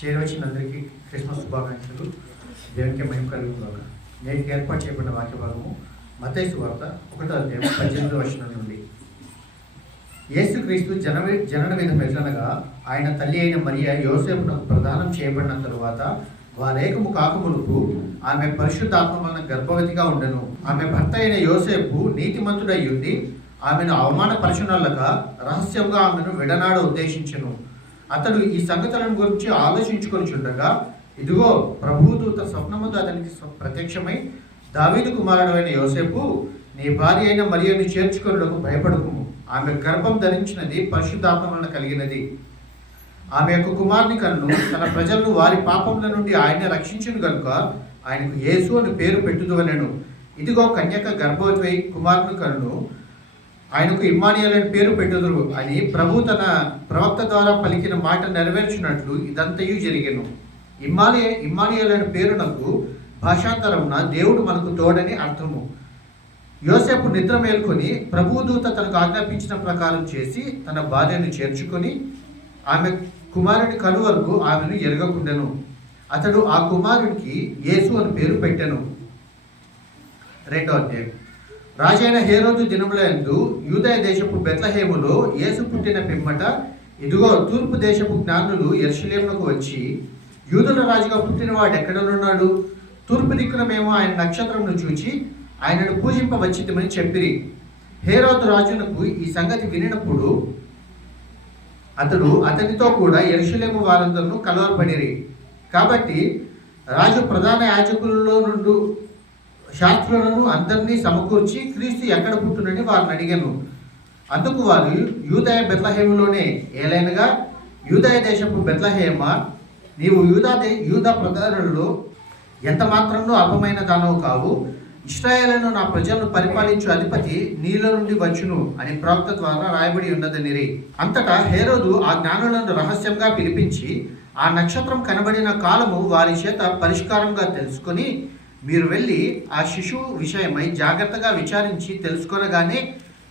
చేరవచ్చిన అందరికీ క్రిస్మస్ శుభాకాంక్షలు. దేవునికి మహిమ కలుగుగాక. నేటికి ఏర్పాటు చేయబడిన వాక్య భాగము మత్తయి సువార్త 1:18 నుండి. యేసుక్రీస్తు జనన విధం ఎట్లనగా, ఆయన తల్లి అయిన మరియ యోసేపునకు ప్రదానం చేయబడిన తరువాత వారేకము కాకమునుపు ఆమె పరిశుద్ధాత్మ వలన గర్భవతిగా ఉండెను. ఆమె భర్త అయిన యోసేపు నీతిమంతుడై ఉండి ఆమెను అవమానపరచునల్లక రహస్యంగా ఆమెను విడనాడ ఉద్దేశించెను. అతడు ఈ సంగతులను గురించి ఆలోచించుకొనిచుండగా, ఇదిగో ప్రభుదూత స్వప్నమందు అతనికి ప్రత్యక్షమై, దావీదు కుమారుడు అయిన యోసేపు, నీ భార్య అయిన మరియను చేర్చుకొనుటకు భయపడకుము. ఆమె గర్భం ధరించినది పరిశుద్ధాత్మ వలన కలిగినది. ఆమె యొక్క కుమారుని కన్ను తన ప్రజలను వారి పాపముల నుండి ఆయన రక్షించును గనుక ఆయనకు యేసు అని పేరు పెట్టుదువనెను. ఇదిగో కన్యక గర్భవతి కుమారుని కన్ను ఆయనకు ఇమ్మానుయేలు అని పేరు పెట్టుదురు అని ప్రభు తన ప్రవక్త ద్వారా పలికిన మాట నెరవేర్చినట్లు ఇదంతయు జరిగెను. ఇమ్మానుయేలు అనే పేరునకు భాషాంతరమున దేవుడు మనకు తోడని అర్థము. యోసేపు నిద్ర మేల్కొని ప్రభుదూత తనకు ఆజ్ఞాపించిన ప్రకారం చేసి తన భార్యను చేర్చుకొని ఆమె కుమారుని కను వరకు ఆమెను ఎరగకుండెను. అతడు ఆ కుమారునికి యేసు అని పేరు పెట్టెను. 2వ అధ్యాయం. రాజైన హేరోదు దినములందు యూదయ దేశపు బెత్లెహేములో యేసు పుట్టిన పిమ్మట, ఇదిగో తూర్పు దేశపు జ్ఞానులు యెరూషలేమునకు వచ్చి, యూదుల రాజుగా పుట్టినవాడు ఎక్కడనున్నాడు? తూర్పు దిక్కున మేము ఆయన నక్షత్రమును చూచి ఆయనను పూజింపవచ్చితమని చెప్పిరి. హేరోదు రాజునకు ఈ సంగతి వినినప్పుడు అతనితో కూడా యెరూషలేము వారందరూ కలవరపడిరి. కాబట్టి రాజు ప్రధాన యాజకులలో నుండి శాస్త్రులను అందరినీ సమకూర్చి క్రీస్తు ఎక్కడ పుట్టునని వారిని అడిగాను. అందుకు వారు, యూదయ బెత్లెహేములోనే. ఏలైనగా యూదయ దేశపు బెత్లెహేమా, నీవు యూదా ప్రధానులలో ఎంత మాత్రంలో అల్పమైన దానవు కావు. ఇశ్రాయేలును నా ప్రజలను పరిపాలించు అధిపతి నీలో నుండి వచ్చును అని ప్రవక్త ద్వారా రాయబడి ఉన్నదనిరి. అంతటా హేరోదు ఆ జ్ఞానులను రహస్యంగా పిలిపించి ఆ నక్షత్రం కనబడిన కాలము వారి చేత పరిష్కారంగా తెలుసుకొని, మీరు వెళ్ళి ఆ శిశువు విషయమై జాగ్రత్తగా విచారించి తెలుసుకొనగానే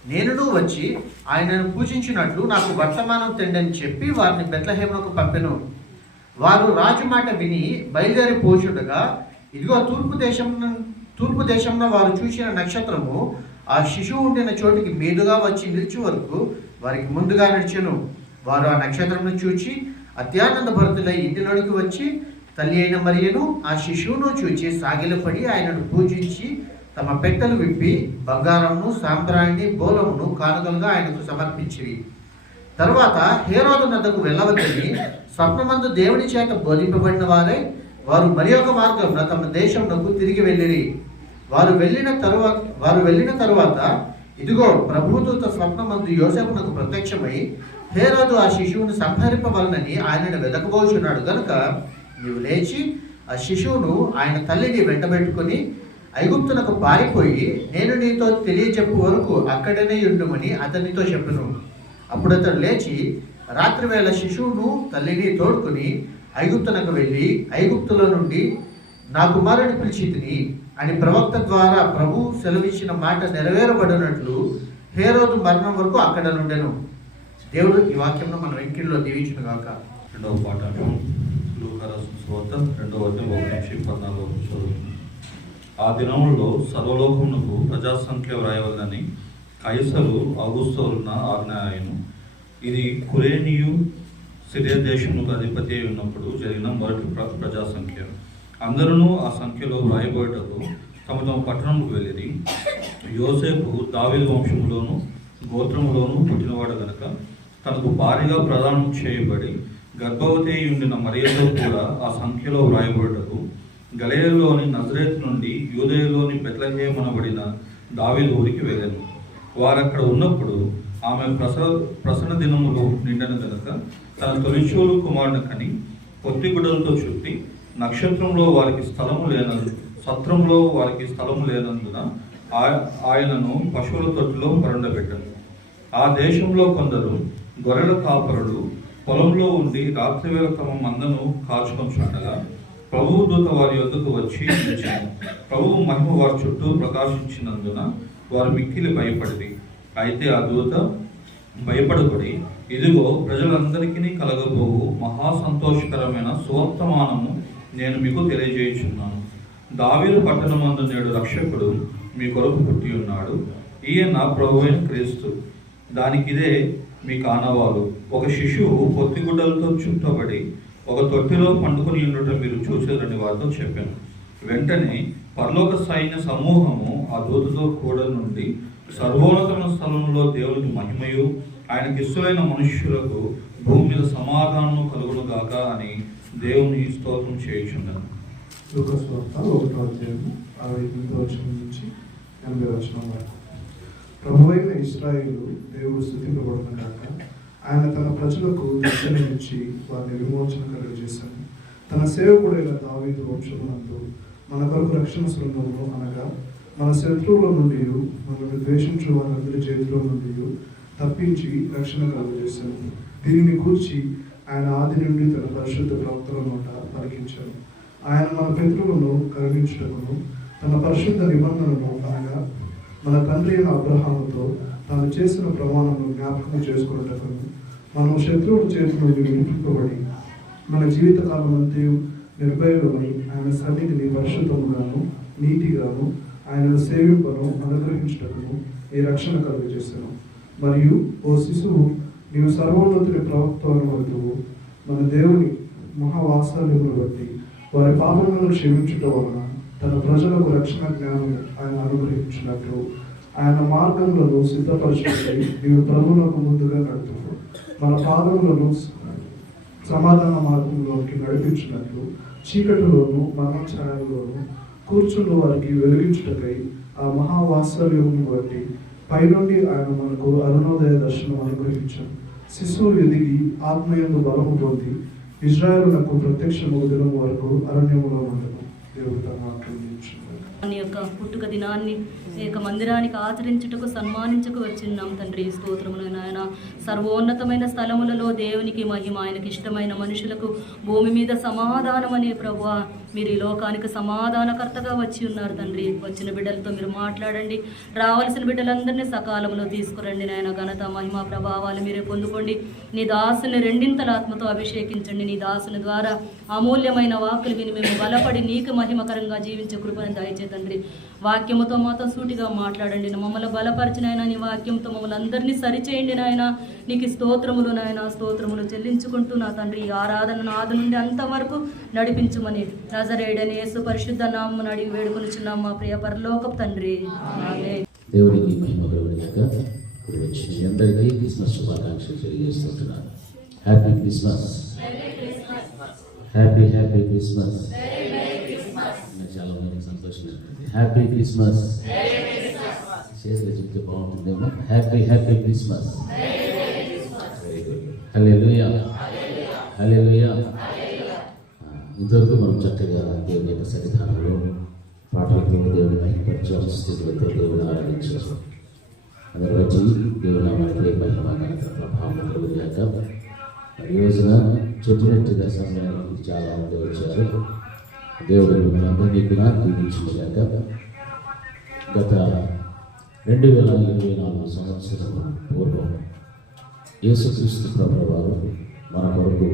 నేనును వచ్చి ఆయనను పూజించినట్లు నాకు వర్తమానం తెండని చెప్పి వారిని బెత్లెహేమునకు పంపెను. వారు రాజు మాట విని బయలుదేరి పోచుండగా, ఇదిగో తూర్పు దేశంలో వారు చూసిన నక్షత్రము ఆ శిశువు ఉండిన చోటికి మీదుగా వచ్చి నిలిచి వరకు వారికి ముందుగా నడిచెను. వారు ఆ నక్షత్రమును చూచి అత్యానంద భరితులై ఇంటిలోనికి వచ్చి తల్లి అయిన మరియను ఆ శిశువును చూచి సాగిలపడి ఆయనను పూజించి తమ పెట్టెలు విప్పి బంగారమును సాంబ్రాణి బోలమును కానుకలుగా ఆయనకు సమర్పించిరి. తరువాత హేరోదు నద్దకు వెళ్ళవద్దని స్వప్నమందు దేవుని చేత బోధింపబడిన వారు మరి ఒక మార్గంలో తమ దేశంలోకి తిరిగి వెళ్ళిరి. వారు వెళ్ళిన తరువాత ఇదిగో ప్రభుదూత స్వప్నమందు యోసేపునకు ప్రత్యక్షమై, హేరోదు ఆ శిశువును సంహరింపవలనని ఆయనను వెదకబోచున్నాడు గనుక నీవు లేచి ఆ శిశువును ఆయన తల్లిని వెంటబెట్టుకుని ఐగుప్తునకు పారిపోయి నేను నీతో తెలియజెప్పు వరకు అక్కడనే ఉండుమని అతనితో చెప్పెను. అప్పుడు అతడు లేచి రాత్రివేళ శిశువును తల్లిని తోడుకుని ఐగుప్తునకు వెళ్ళి, ఐగుప్తులో నుండి నా కుమారుని పిలిచితిని అని ప్రవక్త ద్వారా ప్రభు సెలవిచ్చిన మాట నెరవేరబడినట్లు హేరోదు మరణం వరకు అక్కడ నుండెను. దేవుడు ఈ వాక్యంలో మన వెంకిల్లో దీవించును గాక. 2వ పాఠము లూకా రాసిన సువార్త 2వ అధ్యాయం 1-14 ఆ దినములలో సర్వలోకమునకు ప్రజాసంఖ్య వ్రాయవలనని కైసరు ఆగుస్తోలున్న ఆజ్ఞ ఆయను. ఇది కురేనియు సిరియా దేశములకు అధిపతి అయి ఉన్నప్పుడు జరిగిన మొదటి ప్రజాసంఖ్య. అందరూ ఆ సంఖ్యలో వ్రాయబోటకు తమ తమ పట్టణంకు వెళ్ళిరి. యోసేపు దావీదు వంశములోను గోత్రములోను పుట్టినవాడు గనక తనకు భారీగా ప్రదానం చేయబడి గర్భవతి ఉండిన మరియతో కూడా ఆ సంఖ్యలో వ్రాయబోటకు గలిలయలోని నజరేతు నుండి యూదయలోని బెత్లెహేమునబడిన దావీదు ఊరికి వెళ్ళాను. వారక్కడ ఉన్నప్పుడు ఆమె ప్రసన్న దినములు నిండను గనక తన తొలిచూలు కుమారుని కని పొత్తిగుడ్డలతో చుట్టి సత్రంలో వారికి స్థలము లేనందున ఆయనను పశువుల తొట్టిలో పరుండబెట్టాను. ఆ దేశంలో కొందరు గొర్రెల కాపరులు పొలంలో ఉండి రాత్రివేళ తమ మందను కాచుకొంచుండగా ప్రభువు దూత వారి యొద్దకు వచ్చి నిలిచెను. ప్రభువు మహిమ వారి చుట్టూ ప్రకాశించినందున వారు మిక్కిలి భయపడింది. అయితే ఆ దూత భయపడబడి ఇదిగో ప్రజలందరికీ కలగబోవు మహా సంతోషకరమైన సువర్తమానము నేను మీకు తెలియజేయుచున్నాను. దావీదు పట్టణమందు నేడు రక్షకుడు మీ కొరకు పుట్టి ఉన్నాడు. ఈయన ప్రభువైన క్రీస్తు. దానికిదే మీ కానవాలు. ఒక శిశువు పొత్తిగుడ్డలతో చుట్టబడి ఒక తొట్టిలో పండుకొని ఉండటం మీరు చూసేదని వారితో చెప్పాను. వెంటనే పరలోక సైన్య సమూహము ఆ దూతతో కూడా నుండి సర్వోన్నతమైన స్థలంలో దేవునికి మహిమయు ఆయనకి ఇష్టమైన మనుష్యులకు భూమి మీద సమాధానం కలుగును గాక అని దేవుని స్తోత్రం చేయుచున్నాను. లూకాసు వార్త 1వ అధ్యాయము 68వ వచనం నుంచి 80వ వచనం వరకు. ప్రభువైన ఇశ్రాయేలు దేవుడు స్తుతింపబడును గాక. ఆయన తన ప్రజలకు దర్శనమిచ్చి వారిని విమోచన కలుగజేశాను. తన సేవకుడైన దావీదు వంశమునందు మన కొరకు రక్షణ శృంగమును, అనగా మన శత్రువుల నుండి మనల్ని ద్వేషించు వారందరి చేతిలో నుండి తప్పించి రక్షణ కలుగజేశాను. దీనిని గూర్చి ఆయన ఆది నుండి తన పరిశుద్ధ ప్రవక్తల నోట పలికించాను. ఆయన మన పితరులను కరుణించుటకును, తన పరిశుద్ధ నిబంధనను, అనగా మన తండ్రి అయిన అబ్రహాముతో తాను చేసిన ప్రమాణమును జ్ఞాపకం చేసుకున్నటకును, మనం శత్రువుల చేతి నుండి విడిపింపబడి మన జీవితకాలం అంతయు నిర్భయులమై ఆయన సన్నిధిని పరిశుద్ధముగాను నీతిగాను ఆయనను సేవింపను అనుగ్రహించుటకును ఈ రక్షణ కలుగజేశాను. మరియు ఓ శిశువు, నీవు సర్వోన్నతుని ప్రవక్త వరకు మన దేవుని మహావాత్సల్యమును బట్టి వారి పాపములను క్షమించుట వలన తన ప్రజలకు రక్షణ జ్ఞానం ఆయన అనుగ్రహించినట్లు ఆయన మార్గములను సిద్ధపరచుటకై నీవు ప్రభువులకు ముందుగా నడుపు మన పాదములను సమాధాన మార్గంలోకి నడిపించినట్లు చీకటిలోను మరణఛాయలోను కూర్చున్న వారికి వెలిగించుటకై ఆ మహావాత్సల్యమును బట్టి పైనుండి ఆయన మనకు అరుణోదయ దర్శనం అనుగ్రహించాడు. శిశువు ఎదిగి ఆత్మయందు బలము పొంది ఇజ్రాయేలునకు ప్రత్యక్షము దినం వరకు అరణ్యములో ఉండను. దేవుడు తన ఆక్రమించున్నాడు. నీ యొక్క పుట్టుక దినాన్ని ఈ యొక్క మందిరానికి ఆచరించుటకు సన్మానించకు వచ్చిన్నాం తండ్రి. స్తోత్రములు నాయన. సర్వోన్నతమైన స్థలములలో దేవునికి మహిమ, ఆయనకి ఇష్టమైన మనుషులకు భూమి మీద సమాధానం అనే ప్రభువా, మీరు ఈ లోకానికి సమాధానకర్తగా వచ్చి ఉన్నారు తండ్రి. వచ్చిన బిడ్డలతో మీరు మాట్లాడండి. రావాల్సిన బిడ్డలందరినీ సకాలంలో తీసుకురండి నాయన. ఘనత మహిమ ప్రభావాలు మీరే పొందుకోండి. నీ దాసుని రెండింతల ఆత్మతో అభిషేకించండి. నీ దాసుని ద్వారా అమూల్యమైన వాక్కులు విని మేము బలపడి నీకు మహిమకరంగా జీవించే కృపను దయచే తండ్రి. వాక్యముతో మాతో సూటిగా మాట్లాడండి. మమ్మల్ని బలపరిచిన ఆయన నీ వాక్యంతో మమ్మల్ని అందరినీ సరిచేయండి నాయన. నీకు స్తోత్రములు నాయన, స్తోత్రములు చెల్లించుకుంటూ నా తండ్రి ఈ ఆరాధన ఆది నుండి అంతవరకు నడిపించమని నజరేయుడైన యేసు పరిశుద్ధ నామమున అడిగి వేడుకొనుచున్నాం మా ప్రియ పరలోకపు తండ్రి. ఆమేన్. దేవుడికి మహిమ కలుగుగాక. మీ అందరికీ క్రిస్మస్ శుభాకాంక్షలు తెలియజేస్తున్నాను. Happy Christmas, happy happy Christmas. చాలా మంది సంతోషంగా హ్యాపీ క్రిస్మస్ చేతిగా చెప్తే బాగుంటుందేమో. Happy happy Christmas. Very good. Hallelujah, hallelujah. ఇంతవరకు మనం చక్కగా దేవుని యొక్క సన్నిధానంలో పాటలతో దేవుని మహిమపరిచాం, స్థితులతో దేవుని ఆరాధించాం. అందరి వచ్చి దేవుని నామానికి మహిమ ఘనత ప్రభావం కలుగుగాక. ఈ రోజున చెప్పినట్టుగా సమయానికి చాలా మంది వచ్చారు. దేవుడు మనందరినీ కూడా దీవించుగాక. గత 2024 సంవత్సరం పూర్వం యేసుక్రీస్తు ప్రభువు వారు మన కొరకు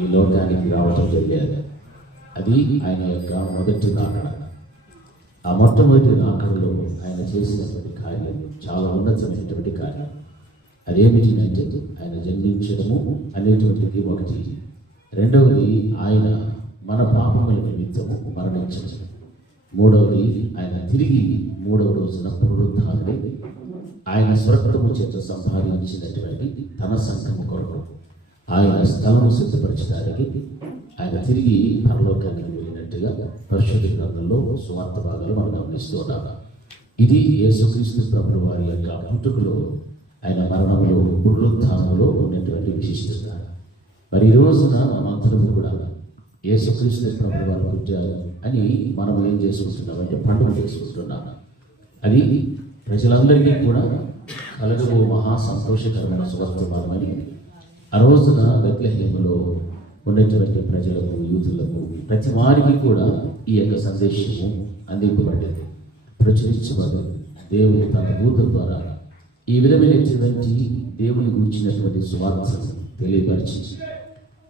ఈ లోకానికి రావటం జరిగేది. అది ఆయన యొక్క మొదటి రాకడ. ఆ మొట్టమొదటి రాకడలో ఆయన చేసినటువంటి కార్యం చాలా ఉన్నతమైనటువంటి కార్యం. అదేమిటి అంటే ఆయన జన్మించడము అనేటువంటిది ఒకటి. రెండవది ఆయన మన పాపముల నిమిత్తము మరణించడం. మూడవది ఆయన తిరిగి మూడవ రోజున పునరుద్ధానుడై ఆయన స్వర్గము చేత సంపాదించినటువంటి తన సంఘము కొరకు ఆయన స్థలము సిద్ధపరచడానికి ఆయన తిరిగి పరలోకానికి వెళ్ళినట్టుగా పరిశుద్ధ గ్రంథంలో సువార్త భాగాలు మనం గమనిస్తూ ఉన్నాము. ఇది యేసుక్రీస్తు ప్రభువు వారి యొక్క పుట్టుకలో, ఆయన మరణంలో, పునరుద్ధానంలో ఉన్నటువంటి విశిష్టత. మరి ఈ రోజున మనందరం కూడా యేసుక్రీస్తు ప్రభువు వారు పుట్టారు అని మనం ఏం చేసుకుంటున్నామంటే పండుగ చేసుకుంటున్నాము. అది ప్రజలందరికీ కూడా కలగబో మహా సంతోషకరమైన సువర్తమానమని ఆ రోజున బెత్లెహేములో ఉన్నటువంటి ప్రజలకు, యూదులకు, ప్రతి వారికి కూడా ఈ యొక్క సందేశము అందింపబడ్డది, ప్రచురించబడ్డది. దేవుడు తన దూత ద్వారా ఈ విధమైనటువంటి దేవుని గురించినటువంటి సువార్తను తెలియపరిచి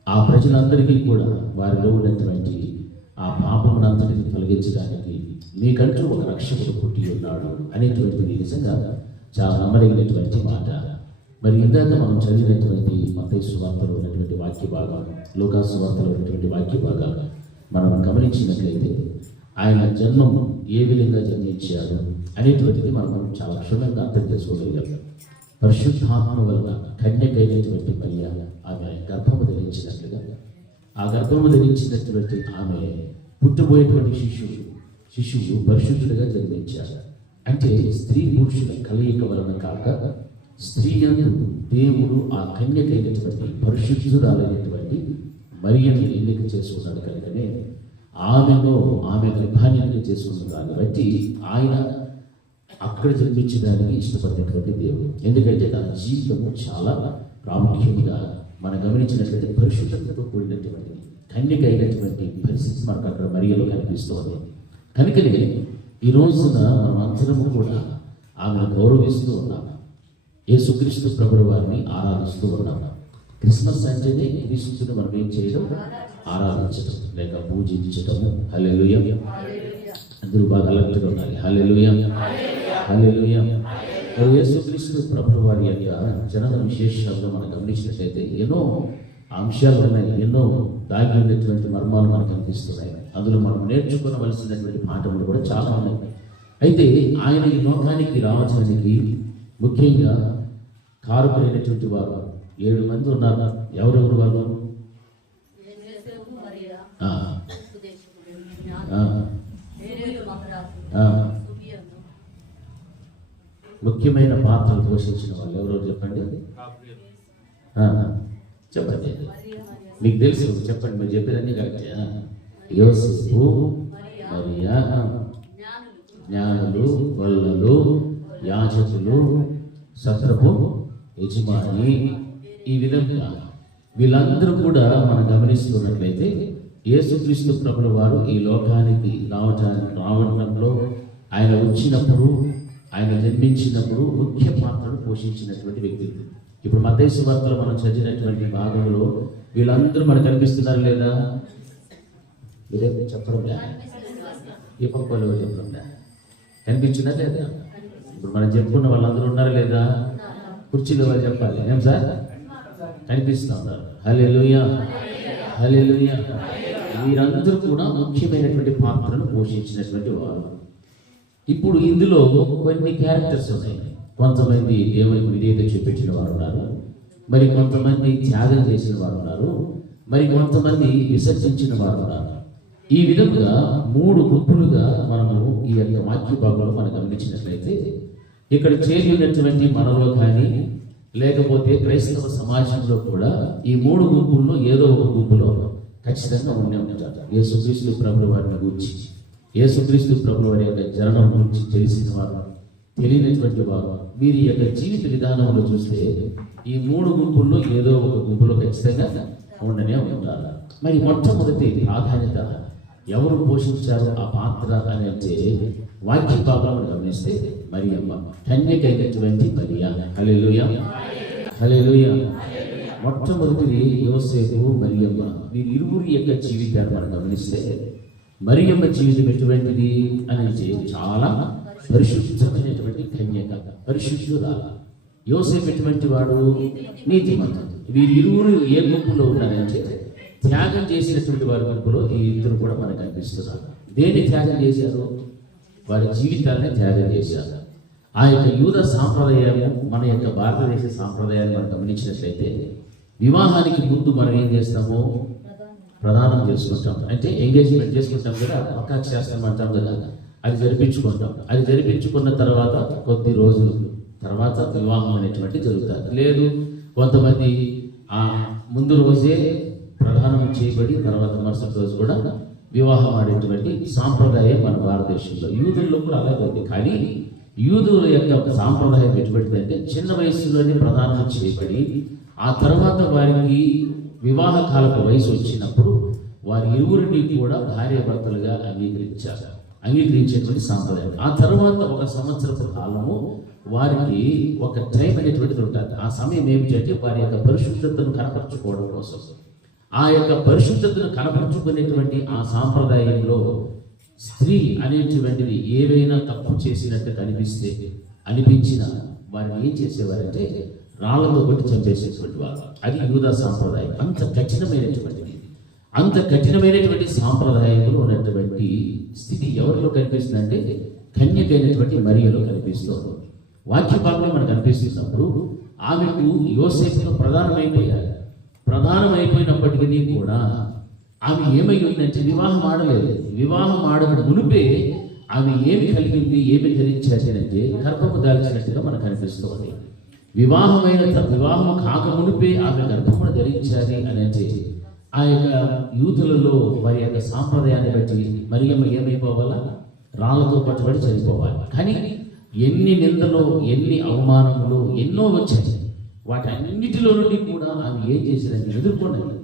ఆ ప్రజలందరికీ కూడా వారిలో ఉన్నటువంటి ఆ పాపమునంతటిని తొలగించడానికి మీకంటూ ఒక రక్షకుడు పుట్టి ఉన్నాడు అనేటువంటిది నిజంగా చాలా నమ్మదగినటువంటి మాట. మరి ఇందాక మనం చదివినటువంటి మత్తయి సువార్తలో ఉన్నటువంటి వాక్య భాగం, లూకా సువార్తలో ఉన్నటువంటి వాక్య భాగం మనం గమనించినట్లయితే ఆయన జన్మం ఏ విధంగా జన్మించారు అనేటువంటిది మనం చాలా క్షుణ్ణంగా అర్థం చేసుకోగలిగాం. పరిశుద్ధాత్మ వలన కన్యకైనటువంటి మరియ ఆమె గర్భము ధరించినట్లుగా, ఆ గర్భము ధరించినటువంటి ఆమె పుట్టబోయేటువంటి శిశువు పరిశుద్ధుడిగా జన్మించారు. అంటే స్త్రీ పురుషుల కలయిక వలన కాక స్త్రీ యందు దేవుడు ఆ కన్యకైనటువంటి పరిశుద్ధురాలైనటువంటి మరియను ఎన్నిక చేసుకున్నాడు కనుకనే ఆమె గర్భాన్ని చేసుకున్న దాన్ని బట్టి ఆయన అక్కడ జన్మించడానికి ఇష్టపడినటువంటి దేవుడు. ఎందుకంటే తన జీవితము చాలా ప్రాముఖ్యంగా మనం గమనించినట్లయితే పరిశుద్ధతతో కూడినటువంటి కన్యక అయినటువంటి పరిస్థితి మనకు అక్కడ మరియలో కనిపిస్తుంది. కనుకనే ఈ రోజున మనం అందరము కూడా ఆమెను గౌరవిస్తూ ఉన్నాము. యేసుక్రీస్తు ప్రభువు వారిని ఆరాధిస్తూ ఉన్నాము. క్రిస్మస్ అంటేనే క్రీస్తుని మనం ఏం చేయడం? ఆరాధించడం లేక పూజించటము. హల్లెలూయా. అందరూ బాగా అలర్ట్గా ఉండాలి. హల్లెలూయా, హల్లెలూయా. యేసుక్రీస్తు ప్రభువు వారి యొక్క జనన విశేషాలను మనం గమనించినట్లయితే ఎన్నో అంశాలు ఉన్నాయి, ఎన్నో దాగి ఉన్నటువంటి మర్మాలు మనకు కనిపిస్తున్నాయి. అందులో మనం నేర్చుకోవలసినటువంటి పాఠములు కూడా చాలా ఉన్నాయి. అయితే ఆయన ఈ లోకానికి రావడానికి ముఖ్యంగా కారకులైనటువంటి వారు 7 మంది ఉన్నారు. ఎవరెవరు వాళ్ళు? ముఖ్యమైన పాత్రలు పోషించిన వాళ్ళు ఎవరెవరు చెప్పండి? చెప్పండి, మీకు తెలుసు, చెప్పండి. మీరు చెప్పినన్నీ కరెక్ట్. యోసేపు, మరియా, జ్ఞానులు, గొల్లలు, యాజకులు, సత్రపు యజమాని, ఈ విధంగా వీళ్ళందరూ కూడా మనం గమనిస్తున్నట్లయితే యేసుక్రీస్తు ప్రభువు వారు ఈ లోకానికి రావడంలో ఆయన వచ్చినప్పుడు, ఆయన జన్మించినప్పుడు ముఖ్య పాత్రను పోషించినటువంటి వ్యక్తులు. ఇప్పుడు మత్తయి సువార్తలో మనం చదివినటువంటి భాగంలో వీళ్ళందరూ మనకు కనిపిస్తున్నారు లేదా? మీరేమి చెప్పడం లేదా? ఈ పక్కలో చెప్పడం లేదా? కనిపించినా లేదా? ఇప్పుడు మనం చెప్పుకున్న వాళ్ళందరూ ఉన్నారా లేదా? కుర్చీలో వాళ్ళు చెప్పాలి. ఏం సార్? కనిపిస్తూ ఉన్నారు. హల్లెలూయా, హల్లెలూయా. వీరందరూ కూడా ముఖ్యమైనటువంటి పాత్రను పోషించినటువంటి వారు. ఇప్పుడు ఇందులో కొన్ని క్యారెక్టర్స్ ఉన్నాయి. కొంతమంది దేవునికి విధేయత చూపించిన వారు ఉన్నారు, మరి కొంతమంది త్యాగం చేసిన వారు ఉన్నారు, మరి కొంతమంది విసర్జించిన వారు ఉన్నారు. ఈ విధంగా 3 గుంపులుగా మనము ఈ యొక్క వాక్య భాగంలో మనం గమనించినట్లయితే ఇక్కడ చేరి ఉన్నటువంటి మనలో కానీ లేకపోతే క్రైస్తవ సమాజంలో కూడా ఈ 3 గుంపుల్లో ఏదో ఒక గుంపులో ఖచ్చితంగా ఉండే ఉంటారు. యేసుక్రీస్తు ప్రభువు వారిని గురించి, యేసుక్రీస్తు ప్రభువు వారి యొక్క జననం గురించి తెలిసిన వారు, తెలియనటువంటి వారు, వీరి యొక్క జీవిత విధానంలో చూస్తే ఈ 3 గుంపుల్లో ఏదో ఒక గుంపులో ఖచ్చితంగా ఉండనే ఉంటారు. మరి మొట్టమొదటి ప్రాధాన్యత ఎవరు పోషించారు ఆ పాత్ర అని అంటే వాక్య భాగంలో గమనిస్తే మరియమ్మ, కన్యకైనటువంటి మరియ. హల్లెలూయా, హల్లెలూయా. మొట్టమొదటిది యోసేపు, మరియమ్మ. వీరి ఇరువురి యొక్క జీవితాన్ని మనం గమనిస్తే మరియమ్మ జీవితం ఎటువంటిది అని అంటే చాలా పరిశుద్ధమైనటువంటి కన్యక, పరిశుద్ధురాలు. యోసేపు ఎటువంటి వాడు? నీతిమంతుడు. వీరి ఇరువురు ఏ గుంపులో ఉన్నారంటే త్యాగం చేసినటువంటి వారి గుంపులో ఈ ఇద్దరు కూడా మనకు కనిపిస్తున్నారు. దేన్ని త్యాగం చేశారు? వారి జీవితాన్ని త్యాగం చేశారు. ఆ యొక్క యూద సాంప్రదాయము, మన యొక్క భారతదేశ సాంప్రదాయాన్ని మనం గమనించినట్లయితే వివాహానికి ముందు మనం ఏం చేస్తాము? ప్రదానం చేసుకుంటాం, అంటే ఎంగేజ్మెంట్ చేసుకుంటాం కదా, పక్కా శాస్త్రం అంటాం కదా, అది జరిపించుకుంటాం. అది జరిపించుకున్న తర్వాత కొద్ది రోజుల తర్వాత వివాహం అనేటువంటి జరుగుతుంది. లేదు, కొంతమంది ఆ ముందు రోజే ప్రధానం చేయబడి తర్వాత మరుసటి రోజు కూడా వివాహం ఆడేటువంటి సాంప్రదాయం మన భారతదేశంలో, యూదుల్లో కూడా అలాగే ఉంది. కానీ యూదుల యొక్క సాంప్రదాయం ఎటువంటిదంటే చిన్న వయసులోనే ప్రధానం చేయబడి ఆ తర్వాత వారికి వివాహ కాలపు వయసు వచ్చినప్పుడు వారి ఇరువురిని కూడా భార్యాభర్తలుగా అంగీకరించారు. అంగీకరించేటువంటి సాంప్రదాయం. ఆ తర్వాత ఒక సంవత్సరపు కాలము వారికి ఒక టైం అనేటువంటిది ఉంటుంది. ఆ సమయం ఏమిటంటే వారి యొక్క పరిశుద్ధతను కనపరచుకోవడం కోసం, ఆ యొక్క పరిశుద్ధతను కనపరచుకునేటువంటి ఆ సాంప్రదాయంలో స్త్రీ అనేటువంటిది ఏవైనా తప్పు చేసినట్టు అనిపించిన వారిని ఏం చేసేవారంటే రాళ్ళతో కొట్టి చంపేసేటువంటి వారు. అది యూదా సాంప్రదాయం. అంత కఠినమైనటువంటి సాంప్రదాయంలో ఉన్నటువంటి స్థితి ఎవరిలో కనిపిస్తుందంటే కన్యకైనటువంటి మరియలో కనిపిస్తుంది. వాక్య భాగంలో మనకు కనిపిస్తున్నప్పుడు ఆమెకు యోసేపుతో ప్రధానమైపోయినప్పటికీ కూడా ఆమె ఏమై ఉందంటే వివాహం ఆడలేదు. వివాహం ఆడక మునిపే ఆమె ఏమి కలిగింది, ఏమి ధరించాలి అంటే గర్భము దాల్చినట్టుగా మనకు కనిపిస్తుంది. వివాహం కాక మునిపే ఆమె గర్భమును ధరించాలి అని అంటే ఆ యొక్క యూదులలో వారి యొక్క సాంప్రదాయాన్ని బట్టి మరియమ్మ ఏమైపోవాలా, రాళ్ళతో పట్టుబడి చనిపోవాలి. కానీ ఎన్ని నిందలు, ఎన్ని అవమానములు ఎన్నో వచ్చాయి. వాటన్నిటిలో నుండి కూడా ఆమె ఏం చేసిందంటే ఎదుర్కొన్నది.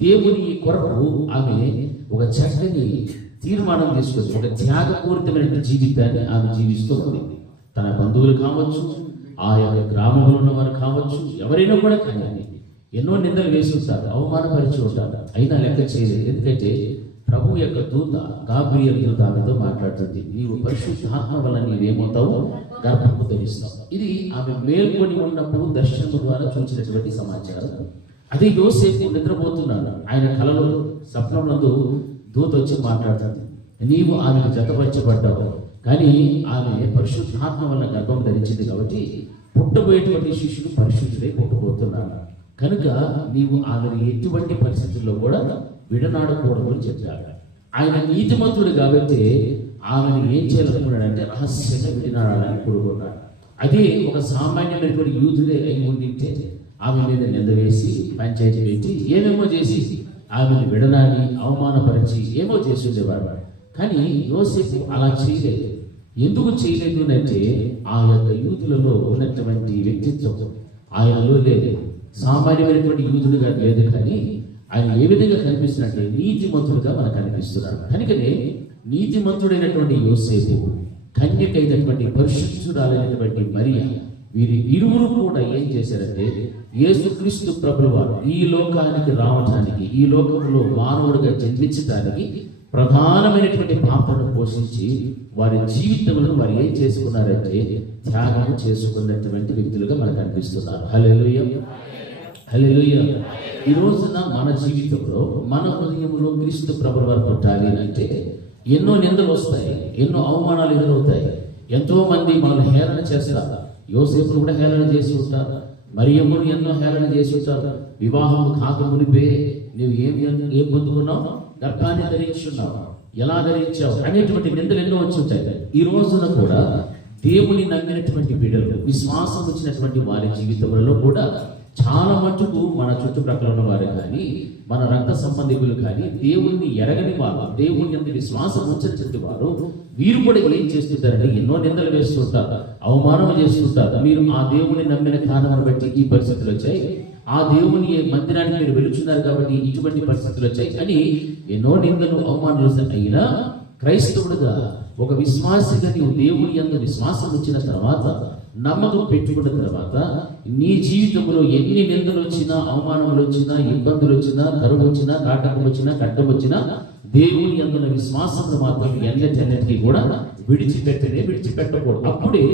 దేవుని కొరకు ఆమె ఒక చక్కని తీర్మానం తీసుకొచ్చి ఒక త్యాగపూరితమైన జీవితాన్ని ఆమె జీవిస్తూ ఉంది. తన బంధువులు కావచ్చు, ఆ యొక్క గ్రామంలో ఉన్న వారు కావచ్చు, ఎవరైనా కూడా కానీ ఎన్నో నిందలు వేసి ఉంటారు, అవమానపరిచి ఉంటారు. అయినా లెక్క చేయలేదు. ఎందుకంటే ప్రభు యొక్క దూత గాబ్రియల్ దూత ఆమెతో మాట్లాడుతుంది. నీవు పరిశుద్ధాత్మ వల్ల నీవేమవుతావు, గర్భము ధరిస్తావు. ఇది ఆమె మేల్కొని ఉన్నప్పుడు దర్శనం ద్వారా చూసినటువంటి సమాచారం. అదే యోసేపు నిద్రపోతున్నాడు. ఆయన కలలో స్వప్నంలో దూత వచ్చి మాట్లాడుతుంది. నీవు ఆమెకు జతపరచబడ్డావు, కానీ ఆమె పరిశుద్ధాత్మ వల్ల గర్భం ధరించింది కాబట్టి పుట్టబోయేటువంటి శిశుడు పరిశుద్ధుడై పుట్టబోతున్నాడు. కనుక నీవు ఆమెను ఎటువంటి పరిస్థితుల్లో కూడా విడనాడకూడదు అని చెప్పాడు. ఆయన నీతిమంతుడు కాబట్టి ఆమెను ఏం చేయాలనుకున్నాడంటే రహస్యంగా విడనాడాలని కోరుకున్నాడు. అదే ఒక సామాన్యమైనటువంటి యూదుడే అయి ఉండింటే ఆమె మీద నింద వేసి పంచాయతీ పెట్టి ఏమేమో చేసి ఆమెను విడనాడి అవమానపరిచి ఏమో చేసి ఉండేవాడు. కానీ యోసేపు అలా చేయలేదు. ఎందుకు చేయలేదు అంటే ఆ యొక్క యూదులలో ఉన్నటువంటి వ్యక్తిత్వం ఆయనలో లేదు. సామాన్యమైనటువంటి యూదుడుగా లేదు, కానీ ఆయన ఏ విధంగా కనిపిస్తున్నట్టే నీతిమంతుడుగా మనకు కనిపిస్తున్నాడు. కనుకనే నీతిమంతుడైనటువంటి యోసేపు, కన్యకైనటువంటి పరిశుద్ధురాలైనటువంటి మరియ, వీరి ఇరువురు కూడా ఏం చేశారంటే యేసుక్రీస్తు ప్రభువు వారు ఈ లోకానికి రావటానికి, ఈ లోకంలో మానవుడిగా జన్మించడానికి ప్రధానమైనటువంటి పాత్రను పోషించి వారి జీవితంలో వారు ఏం చేసుకున్నారంటే త్యాగం చేసుకున్నటువంటి వ్యక్తులుగా మనకు కనిపిస్తున్నారు. హల్లెలూయా, హల్లెలూయా. ఈ రోజున మన జీవితంలో, మన హృదయంలో క్రీస్తు ప్రభువు వారు పుట్టాలి అంటే ఎన్నో నిందలు వస్తాయి, ఎన్నో అవమానాలు ఎదురవుతాయి. ఎంతో మంది మనల్ని హేళన చేస్తారు. యోసేపును కూడా హేళన చేసి ఉంటారు, మరియమ్మను ఎన్నో హేళన చేసి ఉంటారు. వివాహం కాక మునిపే నువ్వు ఏం పొందుకున్నావు, గర్భాన్ని ధరించున్నావు, ఎలా ధరించావు అనేటువంటి నిందలు ఎన్నో వచ్చి ఉంటాయి. ఈ రోజున కూడా దేవుని నమ్మినటువంటి బిడ్డలు, విశ్వాసం వచ్చినటువంటి వారి జీవితంలో కూడా చాలా మటుకు మన చుట్టుప్రక్కల ఉన్న వారు కానీ, మన రక్త సంబంధికులు కానీ, దేవుణ్ణి ఎరగని వారు, దేవుని యొక్క విశ్వాసం ఉంచినటువంటి వారు, వీరు కూడా ఏం చేస్తుంటారంటే ఎన్నో నిందలు వేస్తుంటారు, అవమానం చేస్తుంటారు. మీరు ఆ దేవుని నమ్మిన కారణాన్ని బట్టి ఈ పరిస్థితులు వచ్చాయి, ఆ దేవుని మందిరానికి మీరు వెళుచున్నారు కాబట్టి ఇటువంటి పరిస్థితులు వచ్చాయి అని ఎన్నో నిందలు, అవమానాలు అయినా క్రైస్తవుడుగా ఒక విశ్వాసిగా నీవు దేవుని యందు విశ్వాసం వచ్చిన తర్వాత, నమ్మకం పెట్టుకున్న తర్వాత, నీ జీవితంలో ఎన్ని నిందలు వచ్చినా, అవమానములు వచ్చినా, ఇబ్బందులు వచ్చినా, కరువు వచ్చినా, కాటకం వచ్చినా, కట్టం వచ్చినా, దేవుని యందున్న విశ్వాసంలో మాత్రం ఎన్నటికి కూడా విడిచిపెట్టకూడదు. అప్పుడే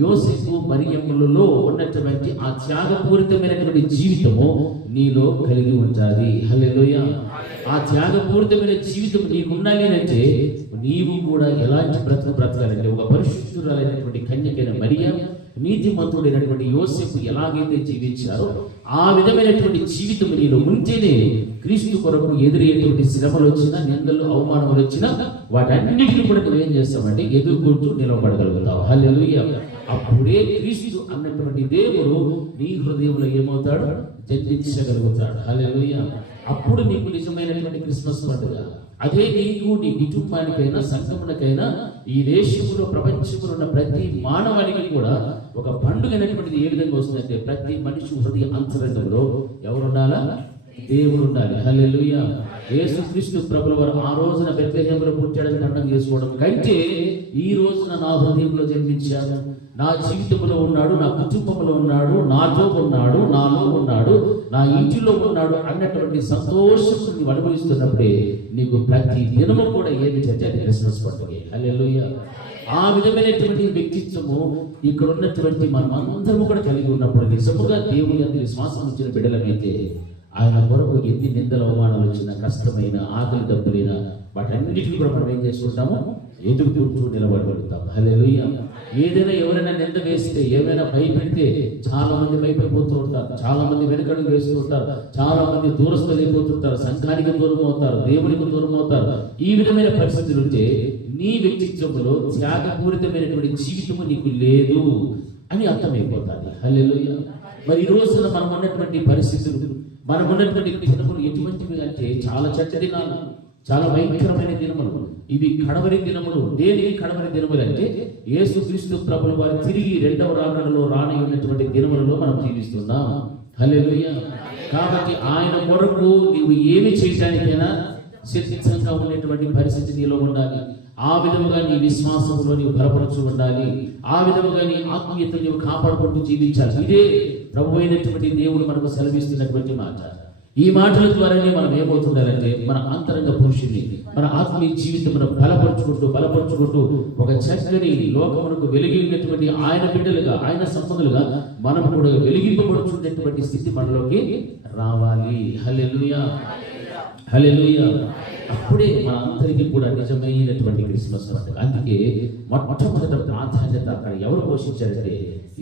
యోసేపు మరియమ్మలలో ఉన్నటువంటి ఆ త్యాగపూరితమైనటువంటి జీవితము నీలో కలిగి ఉండాలి. హల్లెలూయా. ఆ త్యాగపూరితమైన జీవితం నీకు ఉండాలి అంటే నీవు కూడా ఎలాంటి బ్రతకాలంటే ఒక పరిశుద్ధురాలైనటువంటి కన్యకైన మరియ, నీతిమంతుడైనటువంటి యోసేపు ఎలాగైతే జీవించారో ఆ విధమైనటువంటి జీవితం నీలో ఉంటేనే క్రీస్తు కొరకు ఎదురయ్యేటువంటి శ్రమలు వచ్చినా, నిందలు, అవమానములు వచ్చినా వాటన్నిటిని కూడా నువ్వేం చేస్తామంటే ఎదుర్కొంటూ నిలబడగలుగుతావు. హల్లెలూయా. అప్పుడే క్రీస్తు అన్నటువంటి దేవుడు నీ హృదయంలో ఏమవుతాడు, జన్మించగలుగుతాడు. హల్లెలూయా. అప్పుడు నీకు నిజమైనటువంటి క్రిస్మస్ పండుగ. అదే నీకు, నీ కుటుంబానికైనా, సంఘమునకైనా, ఈ దేశంలో, ప్రపంచంలో ఉన్న ప్రతి మానవానికి కూడా ఒక పండుగ అనేటువంటిది ఏ విధంగా వస్తుందంటే ప్రతి మనిషి హృదయ అంతరంగంలో ఎవరుండాలా, దేవుడు ఉండాలి. హల్లెలూయా. యేసుక్రీస్తు ప్రభువు వారు ఆ రోజున బెత్లెహేములో పుట్టాడని పండుగ చేసుకోవడం కంటే ఈ రోజున నా హృదయంలో జన్మించాడు, నా జీవితంలో ఉన్నాడు, నా కుటుంబంలో ఉన్నాడు, నాతో ఉన్నాడు, నాలో ఉన్నాడు, నా ఇంటిలో ఉన్నాడు అన్నటువంటి సంతోషం నీవు అనుభవిస్తున్నప్పుడే నీకు ప్రతి దినము కూడా ఏమిటంటే అది క్రిస్మస్ పండుగ. హల్లెలూయా. ఆ విధమైనటువంటి వ్యక్తిత్వము ఇక్కడ ఉన్నటువంటి మనం అందరము కూడా కలిగి ఉన్నప్పుడు నిజముగా దేవుని యందు విశ్వాసం ఉంచిన బిడ్డలమైతే ఆయన కొరకు ఎన్ని నిందల అవమానాలు వచ్చినా, కష్టమైన ఆకలి దప్పులైన వాటన్నిటికీ కూడా మనం ఏం చేసుకుంటాము, ఎదుర్కొంటూ నిలబడగలుగుతాం. హల్లెలూయా. ఏదైనా ఎవరైనా నింద వేస్తే, ఏమైనా భయపెడితే చాలా మంది భయపడిపోతూ ఉంటారు, చాలా మంది వెనుకడుగు వేస్తూ ఉంటారు, చాలా మంది దూరస్తులు అయిపోతుంటారు, సంఘానికి దూరం అవుతారు, దేవునికి దూరం అవుతారు. ఈ విధమైన పరిస్థితులు ఉంటే నీ వ్యక్తిత్వంలో త్యాగపూరితమైనటువంటి జీవితము నీకు లేదు అని అర్థమైపోతుంది. హల్లెలూయా. మరి ఈ రోజున మనం ఉన్నటువంటి పరిస్థితులు, మనం ఉన్నటువంటి దినములు ఎటువంటివి అంటే చాలా చెడ్డ దినాలు, చాలా భయంకరమైన దినములు. ఇవి కడవరి దినములు. దేనికి కడవరి దినములు అంటే యేసుక్రీస్తు ప్రభువు వారు తిరిగి రెండవ రాకడలో రాని ఉన్నటువంటి దినములలో మనం జీవిస్తున్నాం. హల్లెలూయా. కాబట్టి ఆయన కొరకు నీవు ఏమి చేయడానికైనా సిద్ధంగా ఉండేటువంటి పరిస్థితి నీలో ఉండాలి. ఆ విధముగా నీ విశ్వాసంలో నీవు బలపరుచు ఉండాలి. ఆ విధముగా నీ ఆత్మీయతను నీవు కాపాడుకుంటూ జీవించాలి. ఇదే ప్రభు అయినటువంటి దేవుడు మనకు సెలవిస్తున్నటువంటి మాట. ఈ మాటల ద్వారానే మనం ఏమవుతుండాలంటే మన అంతరంగ పురుషుని, మన ఆత్మీయ జీవితం బలపరుచుకుంటూ ఒక చక్కని లోకమునకు వెలిగినటువంటి ఆయన బిడ్డలుగా, ఆయన సంపదలుగా మనం కూడా వెలిగింపబడుచున్నటువంటి స్థితి మనలోకి రావాలి. హల్లెలూయా. హల్లెలూయా. అప్పుడే మన అందరికీ కూడా నిజమైనటువంటి క్రిస్మస్ పండుగ. అందుకే మొట్టమొదట ప్రాధాన్యత అక్కడ ఎవరు పోషించారంటే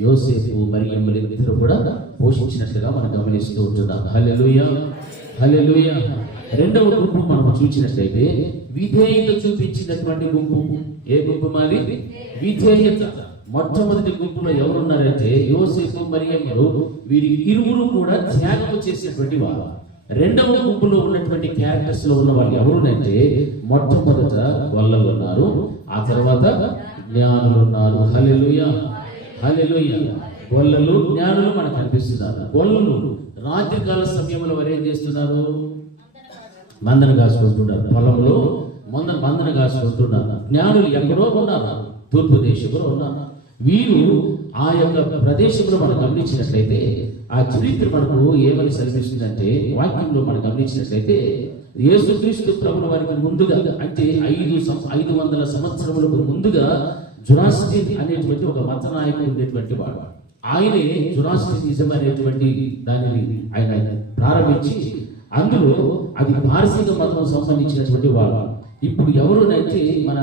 యోసేపు మరియమ్మలు ఇద్దరు కూడా పోషించినట్లుగా మనం గమనిస్తూ ఉంటున్నాం. హల్లెలూయా. హల్లెలూయా. రెండవ గుంపు మనం చూసినట్లయితే విధేయత చూపించినటువంటి గుంపు. ఏ గుంపు మాది? విధేయత. మొట్టమొదటి గుంపులో ఎవరున్నారంటే యోసేపు మరియమ్మలు. వీరి ఇరువురు కూడా త్యాగం చేసినటువంటి వారు. రెండవ గుంపులో ఉన్నటువంటి క్యారెక్టర్స్ లో ఉన్న వాళ్ళు ఎవరునంటే మొట్టమొదట గొల్లలు ఉన్నారు, ఆ తర్వాత జ్ఞానులు ఉన్నారు. హల్లెలూయా. హల్లెలూయా. గొల్లలు జ్ఞానులు మనకు కనిపిస్తున్నారు. గొల్లలు రాత్రికాల సమయంలో వారు ఏం చేస్తున్నారు? మందన కాసుకుంటున్నారు. పొలంలో మందన కాసుకుంటున్నారు. జ్ఞానులు ఎక్కడో ఉన్నారు, తూర్పు దేశంలో ఉన్నారు. వీరు ఆ యొక్క ప్రదేశంలో మనం గమనించినట్లయితే ఆ చరిత్ర మనకు ఏమని సెలవిస్తుందంటే, వాక్యంలో మనం గమనించినట్లయితే యేసుక్రీస్తు ప్రభువు వారికి ముందుగా అంటే 500 సంవత్సరములకు ముందుగా జొరాస్ట్రియన్ అనేటువంటి ఒక మత నాయకుడు ఉండేటువంటి వాడు. ఆయనే జొరాస్ట్రియనిజం అనేటువంటి దానిని ఆయన ప్రారంభించి అందులో అది పారసీక మతం సంబంధించినటువంటి వాడు. ఇప్పుడు ఎవరునంటే మన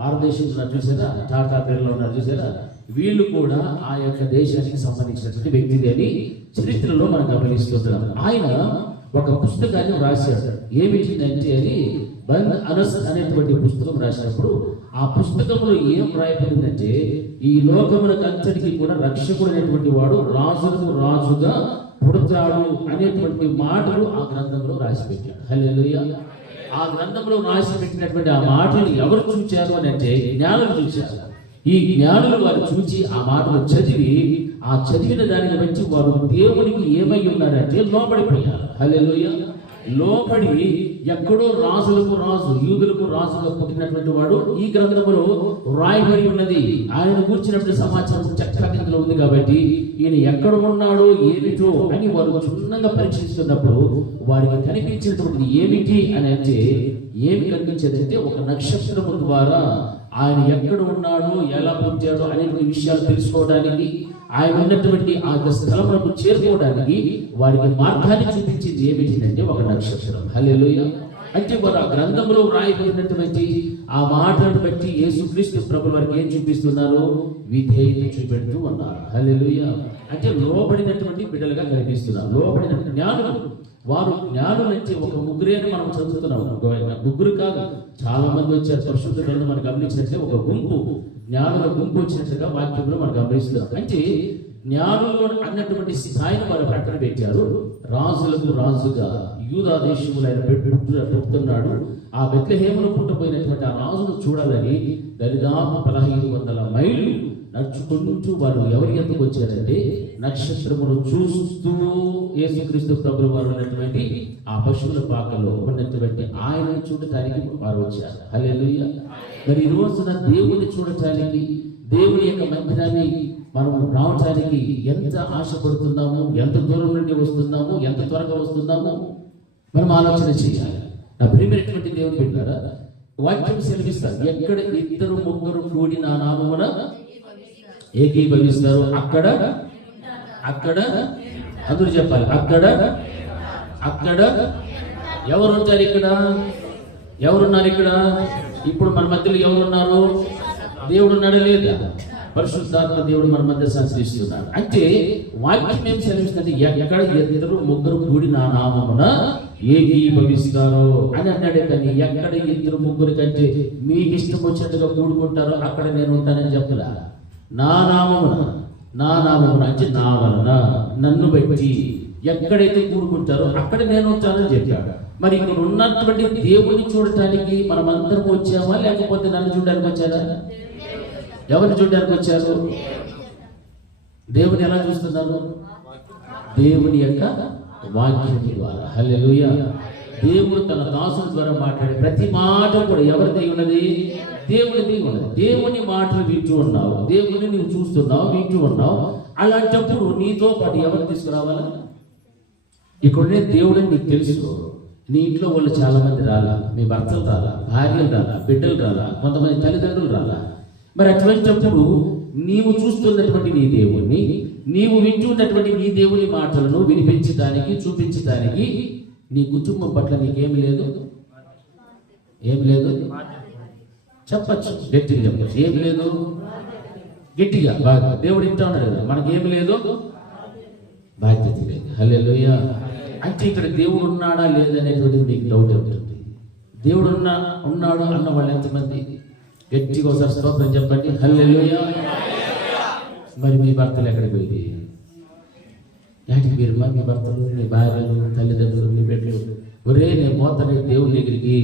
భారతదేశంలో చూసారా, టాటా పేరులో ఉన్నారు చూసారా, వీళ్ళు కూడా ఆ యొక్క దేశానికి సంబంధించినటువంటి వ్యక్తి అని చరిత్రలో మనం గమనిస్తున్నాం. ఆయన ఒక పుస్తకాన్ని రాశాడు. ఏమిటంటే అది బంద్ అనస్ అనేటువంటి పుస్తకం రాసినప్పుడు ఆ పుస్తకంలో ఏం రాయబడిందంటే ఈ లోకములకు అంతటికి కూడా రక్షకుడు అనేటువంటి వాడు రాజులకు రాజుగా పుడతాడు అనేటువంటి మాటలు ఆ గ్రంథంలో రాసిపెట్టాడు. హల్లెలూయా. ఆ గ్రంథంలో రాసిపెట్టినటువంటి ఆ మాటలు ఎవరు చూచారు అని అంటే జ్ఞానులు చూశారు. ఈ జ్ఞానులు వారు చూచి ఆ మాటలు చదివి ఆ చదివిన దానిని బట్టి వారు దేవునికి ఏమై ఉన్నారంటే లోబడిపోయారు. హల్లెలూయా. లోబడి ఎక్కడో రాజులకు రాజు, యూదులకు రాజుగా పుట్టినటువంటి వాడు ఈ గ్రంథంలో రాయబడి ఉన్నది. ఆయన కూర్చున్నటువంటి సమాచారం చక్రకిందులో ఉంది కాబట్టి ఈయన ఎక్కడ ఉన్నాడో ఏమిటో అని వారు క్షుణ్ణంగా పరీక్షిస్తున్నప్పుడు వారికి కనిపించినటువంటి ఏమిటి అని అంటే ఏమి కనిపించేదంటే ఒక నక్షత్రము ద్వారా ఆయన ఎక్కడ ఉన్నాడో, ఎలా పుట్టాడో అనేటువంటి విషయాలు తెలుసుకోవడానికి, ఆయన ఉన్నటువంటి ఆ స్థలములకు చేరుకోవడానికి వారికి మార్గాన్ని చూపించింది ఏమిటంటే ఒక నక్షత్రం. హల్లెలూయా. అంటే వారు ఆ గ్రంథంలో రాయబడినటువంటి ఆ మాటలను బట్టి యేసుక్రీస్తు ప్రభువు వారికి ఏం చూపిస్తున్నారు? విధేయత చూపెడుతూ ఉన్నారు. హల్లెలూయా. అంటే లోబడినటువంటి బిడ్డలుగా కనిపిస్తున్నారు. లోబడిన జ్ఞానులు. వారు జ్ఞానులు అంటే ఒక ముగ్గురే అని మనం చదువుతున్నాం. ముగ్గురు కాదు, చాలా మంది వచ్చారు. పరిశుద్ధ గ్రంథం మనం గమనించినట్లే ఒక గుంపు, జ్ఞానుల గుంపు వచ్చినట్లుగా వాక్యంలో మనం గమనిస్తున్నాం. అంటే జ్ఞానులు అన్నటువంటి స్థాయిని వారు ప్రక్కన పెట్టారు. రాజులకు రాజుగా యూదా దేశములు ఆయన పెట్టుతున్నాడు. ఆ బెత్లెహేములో పుట్టబోయినటువంటి ఆ రాజును చూడాలని దరిదాపు 1500 మైళ్ళు నడుచుకుంటూ వాళ్ళు ఎవరి ఎందుకు వచ్చారంటే నక్షత్రమును చూస్తూ యేసుక్రీస్తు ప్రభువు వారు ఉన్నటువంటి ఆ పశువుల పాకలో ఉన్నటువంటి ఆయనను చూడటానికి వారు వచ్చారు. హల్లెలూయా. మరి ఈ రోజున దేవుని చూడటానికి, దేవుని యొక్క మందిరాన్ని మనం రావటానికి ఎంత ఆశపడుతున్నాము, ఎంత దూరం నుండి వస్తున్నాము, ఎంత త్వరగా వస్తున్నాము మనం ఆలోచన చేయాలి. నా ప్రియమైనటువంటి దేవుని బిడ్డలారా, వాక్యం సెలవిస్తారు, ఎక్కడ ఇద్దరు ముగ్గురు కూడి నా నామమున ఏకీభవిస్తారు అక్కడ అందరూ చెప్పాలి, అక్కడ ఎవరుంటారు? ఇక్కడ ఎవరున్నారు? ఇక్కడ ఇప్పుడు మన మధ్యలో ఎవరున్నారు? దేవుడు ఉన్నాడా లేదా? పరిశుద్ధాత్మ దేవుడు మన మధ్య సంచరిస్తున్నాడు. అంటే వాక్యం ఏం సెలవిస్తుంది? ఎక్కడ ఇద్దరు ముగ్గురు కూడి నా నామమున ఏకీభవిస్తారో అని అన్నాడే. కానీ ఎక్కడ ఇద్దరు ముగ్గురు కంటే మీకు ఇష్టం వచ్చినట్టుగా కూడుకుంటారో అక్కడ నేను ఉంటానని చెప్తున్నా. నా నామమున అంటే నా వలన, నన్ను బట్టి ఎక్కడైతే కూడుకుంటారో అక్కడ నేను ఉంటానని చెప్పాడు. మరి ఇక్కడ ఉన్నటువంటి దేవుని చూడటానికి మనం అందరం వచ్చామా, లేకపోతే నన్ను చూడడానికి వచ్చారా? ఎవరిని చూడడానికి వచ్చారు? దేవుని ఎలా చూస్తున్నారు? దేవుని యొక్క వాక్యం ద్వారా. హల్లెలూయా. దేవుడు తన దాసుల ద్వారా మాట్లాడే ప్రతి మాట కూడా ఎవరిది ఉన్నది? దేవునిది ఉన్నది. దేవుని మాటలు వింటూ ఉన్నావు, దేవుని నువ్వు చూస్తున్నావు, వింటూ ఉన్నావు. అలాంటప్పుడు నీతో పాటు ఎవరు తీసుకురావాలా? ఇక్కడనే దేవుడు నీకు తెలుసు. నీ ఇంట్లో వాళ్ళు చాలా మంది రాలా, మీ భర్తలు రాలా, భార్యలు రాలా, బిడ్డలు రాలా, కొంతమంది తల్లిదండ్రులు రాలా. మరి అటువంటిప్పుడు నీవు చూస్తున్నటువంటి నీ దేవుణ్ణి, నీవు వింటున్నటువంటి నీ దేవుని మాటలను వినిపించడానికి, చూపించడానికి నీ కుటుంబం పట్ల నీకేమి లేదు? ఏమి లేదు? చెప్పచ్చు, గట్టిగా చెప్పచ్చు. ఏమి లేదు? గట్టిగా బాగా. దేవుడు ఇంటా ఉన్నాడు కదా, మనకేమి లేదు? బాధ్యత లేదు. హల్లెలూయా. అంటే ఇక్కడ దేవుడు ఉన్నాడా లేదనేటువంటిది మీకు డౌట్ అవుతుంది. దేవుడు ఉన్నాడు అన్న వాళ్ళు ఎంతమంది? గట్టిగా ఒకసారి స్తోత్రం చెప్పండి. హల్లెలూయా. మరి మీ భర్తలు ఎక్కడికి పోయింది? యాటికి మీరు? మీ భర్తలు, మీ భార్యలు, తల్లిదండ్రులు, మీ బిడ్డలు, ఒరే నేను పోతాను దేవుని దగ్గరికి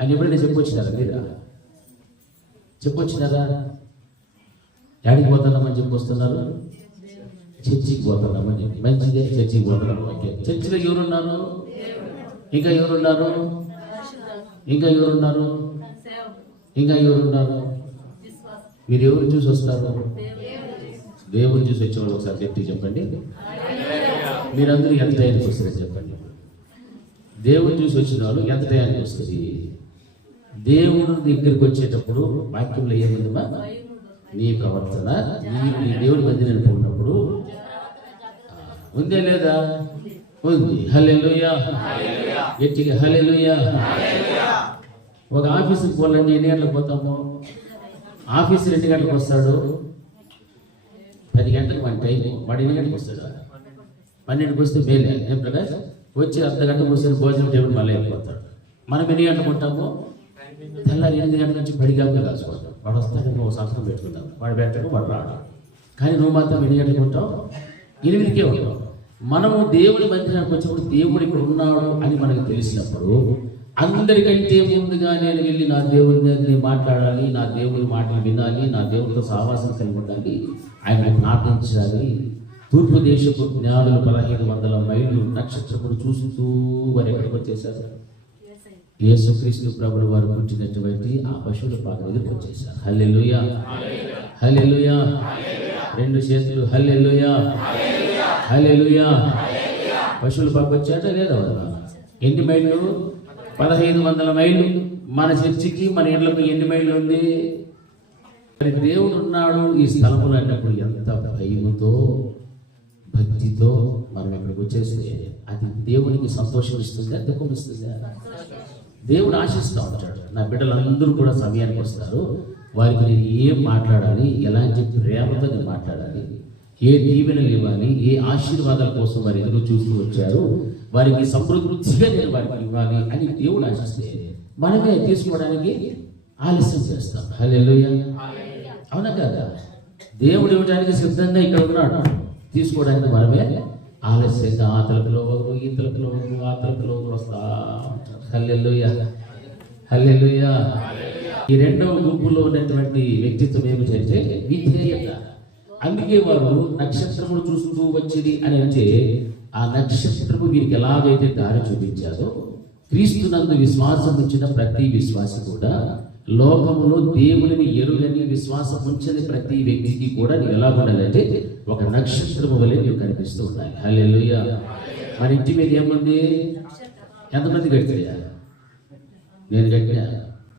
అని ఎప్పుడైనా చెప్పొచ్చినారా? లేదా? చెప్పొచ్చినారా? యాడికి పోతున్నామని చెప్పి వస్తున్నారు? చర్చికి పోతున్నామని చెప్పి. మంచిదే, చర్చికి పోతున్నాము. ఓకే. చర్చిలో ఎవరున్నారు? ఇంకా ఎవరున్నారు? మీరు ఎవరు చూసి వస్తారు? దేవుని చూసి వచ్చేవాళ్ళు ఒకసారి గట్టి చెప్పండి. మీరందరూ ఎంత టయానికి వస్తారని చెప్పండి. దేవుని చూసి వచ్చిన వాళ్ళు ఎంత టయానికి వస్తుంది? దేవుడు దగ్గరికి వచ్చేటప్పుడు వాక్యంలో ఏముందమ్మా? నీ ప్రవర్తన, నీ దేవుడి మధ్య ఉన్నప్పుడు ఉందే లేదా? ఉంది. హల్లెలూయా. గట్టిగా హల్లెలూయా. ఒక ఆఫీసుకి పోవాలండి, ఎన్ని గంటలకు పోతాము? ఆఫీసు 2 గంటలకు వస్తాడు, 10 గంటలకు మన టైం. వాడు ఎన్ని గంటలకు వస్తాడు? 12కి వస్తే మేలే. ఏం ప్రకాష్? వచ్చి అర్ధగంటకు వస్తే భోజనం టేబుల్ మళ్ళీ అయిపోతాడు. మనం ఎన్ని గంటలకు ఉంటాము? తెల్లారి 8 గంటల నుంచి 10 గంటలకు కాల్చుకుంటాం. వాడు వస్తాడని ఒక సంవత్సరం పెట్టుకుంటాం, వాడు పెట్టకు వాడు రాడు. కానీ నువ్వు మాత్రం ఎన్ని గంటలకు ఉంటావు? 8కే ఉంటావు. మనము దేవుడి మందిరానికి వచ్చినప్పుడు దేవుడు ఇక్కడ ఉన్నాడు అని మనకు తెలిసినప్పుడు అందరికంటే ముందుగా నేను వెళ్ళి నా దేవుడిని మాట్లాడాలి, నా దేవుడి మాటలు వినాలి, నా దేవుడితో సహవాసం కలిగి ఉండాలి, ఆయన ప్రార్థించాలి. తూర్పు దేశపు జ్ఞానులు 1500 మైళ్ళు నక్షత్రములు చూస్తూ వారు ఎక్కడికి వచ్చేసారు? యేసుక్రీస్తు ప్రభువు వారు పుట్టినటువంటి ఆ పశువుల పాకం ఎదుర్కొ వచ్చేసారు. హల్లెలూయా. హల్లెలూయా. 2 చేతులు హల్లెలూయా. హల్లెలూయా. పశువుల పాక వచ్చాట లేదా? ఎన్ని మైళ్ళు? 1500 మైళ్ళు. మన చర్చికి, మన ఇళ్లకు ఎన్ని మైళ్ళు ఉంది? మరి దేవుడు ఉన్నాడు ఈ స్థలములు అన్నప్పుడు ఎంత భయముతో, భక్తితో మనం ఇక్కడికి వచ్చేస్తే అది దేవునికి సంతోషం ఇస్తుందా, దుఃఖం ఇస్తుందా? దేవుడు ఆశిస్తూ ఉంటాడు, నా బిడ్డలందరూ కూడా సమయానికి వస్తారు, వారికి నేను ఏం మాట్లాడాలి, ఎలాంటి ప్రేమతో నేను మాట్లాడాలి, ఏ దీవెనలు ఇవ్వాలి, ఏ ఆశీర్వాదాల కోసం వారు ఎదురు చూస్తూ వచ్చారు, వారికి సమృద్ధిగా నేను వారికి ఇవ్వాలి అని దేవుడు ఆశిస్తే మనమే తీసుకోవడానికి ఆలస్యం చేస్తాం. హల్లెలూయా. అవునా కదా? దేవుడు ఇవ్వడానికి సిద్ధంగా ఇక్కడ ఉన్నాడు, తీసుకోవడానికి మనమే ఆలస్యంగా ఆ తలుపులో ఒకరు, ఈ తలుపులో ఒకరు, ఆ తలుపులో ఒకరు వస్తా ఉంటారు. హల్లెలూయా. హల్లెలూయా. ఈ రెండవ గుంపులో ఉన్నటువంటి వ్యక్తిత్వం ఏమిటంటే విధేయత. అందుకే వారు నక్షత్రములు చూస్తూ వచ్చింది అని అంటే ఆ నక్షత్రము వీరికి ఎలాగైతే దారి చూపించారో క్రీస్తునందు విశ్వాసం ఉంచిన ప్రతి విశ్వాసి కూడా లోకములో దేవుని ఎరుగని విశ్వాసం ఉంచని ప్రతి వ్యక్తికి కూడా నీవు ఎలా ఉండాలంటే ఒక నక్షత్రము వలె నీవు కనిపిస్తూ ఉండాలి. హల్లెలూయా. మన ఇంటి మీద ఏముంది? ఎంతమంది కట్టారు? నేను కట్టినా.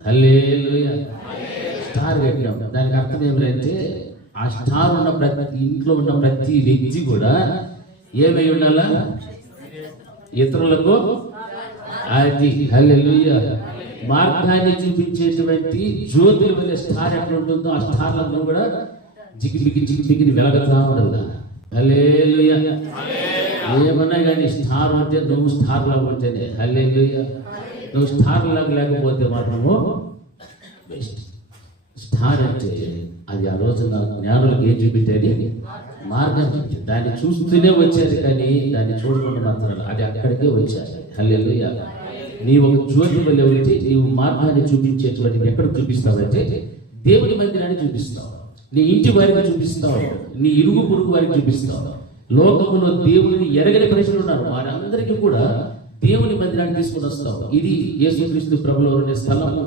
హల్లెలూయా. స్టార్ కట్టినాం. దానికి అర్థం ఏమిటంటే ఆ స్టార్ ఉన్న ప్రతి ఇంట్లో ఉన్న ప్రతి వ్యక్తి కూడా ఏమై ఉండాలా? ఇతరులకు అది హల్లెలూయా మార్గాన్ని చూపించేటువంటి జ్యోతుల వల్ల స్టార్ ఎక్కడ ఉంటుందో ఆ స్టార్లను కూడా జిగిబిగిని వెలగతా ఉండదు. హల్లెలూయా. ఏమన్నా కానీ స్టార్ అంటే నువ్వు స్టార్ లాగా ఉంటేనే. హల్లెలూయా. నువ్వు స్టార్ లాగా లేకపోతే మాత్రము బెస్ట్. స్టార్ అంటే అది ఆ రోజున జ్ఞానులకు ఏం చూపించేది? మార్గం. దాన్ని చూస్తూనే వచ్చేది కానీ దాన్ని చూడకుండా మాత్రం అది అక్కడికే వచ్చేది. హల్లెలూయా. నీ ఒక జ్యోతి వల్ల వెళ్తే నీవు మార్గాన్ని చూపించేటువంటి ఎక్కడ చూపిస్తావంటే దేవుని మందిరాన్ని చూపిస్తావు, నీ ఇంటి వారికి చూపిస్తావు, నీ ఇరుగు పొరుగు వారికి చూపిస్తావు. లోకములో దేవుని ఎరగని ప్రజలు ఉన్నారు, వారందరికీ కూడా దేవుని మందిరాన్ని తీసుకుని వస్తావు. ఇది యేసుక్రీస్తు ప్రభువులో ఉండే స్థలము.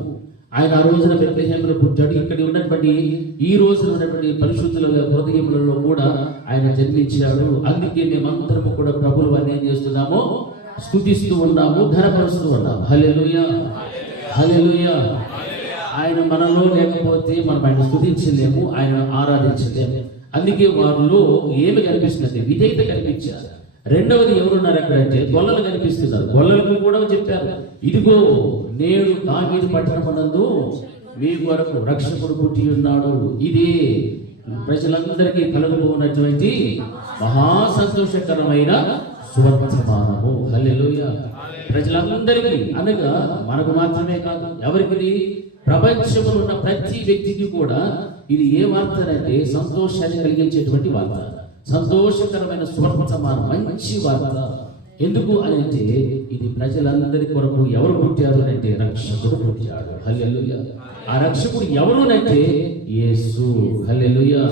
ఆయన ఆ రోజున బెత్లెహేములో పుట్టాడు. ఇక్కడ ఉన్నటువంటి ఈ రోజున ఉన్నటువంటి పరిశుద్ధుల హృదయములలో కూడా ఆయన జన్మించాడు. అందుకే మేమందరము కూడా ప్రభువుల వారిని ఏం చేస్తున్నాము? స్తుతిస్తూ ఉన్నాము, ఘనపరుస్తూ ఉన్నాము. హల్లెలూయా. హల్లెలూయా. ఆయన మనలో లేకపోతే మనం ఆయన స్తుతించలేము, ఆయన ఆరాధించలేము. అందుకే వారిలో ఏమి కనిపిస్తుంది? విధేయత కనిపించారు. రెండవది ఎవరున్నారు అక్కడంటే గొల్లలు కనిపిస్తున్నారు. గొల్లలకు కూడా చెప్పారు, ఇదిగో నేడు దావీదు పట్టణమునందు మీ కొరకు రక్షకుడు పుట్టి ఉన్నాడు. ఇదే ప్రజలందరికీ కలుగుతున్నటువంటి మహా సంతోషకరమైన సువర్తమానము. హల్లెలూయా. ప్రజలందరికీ అనగా మనకు మాత్రమే కాదు, ఎవరికి? ప్రపంచంలో ఉన్న ప్రతి వ్యక్తికి కూడా ఇది ఏ వార్త అంటే సంతోషాన్ని కలిగించేటువంటి వార్త, సంతోషకరమైన సువర్తమానం, మంచి వార్త. ఎందుకు అని అంటే ఇది ప్రజలందరి కొరకు ఎవరు పుట్టారు అంటే రక్షకుడు పుట్టాడు. హల్లెలూయా. ఆ రక్షకుడు ఎవరు అంటే యేసు. హల్లెలూయా.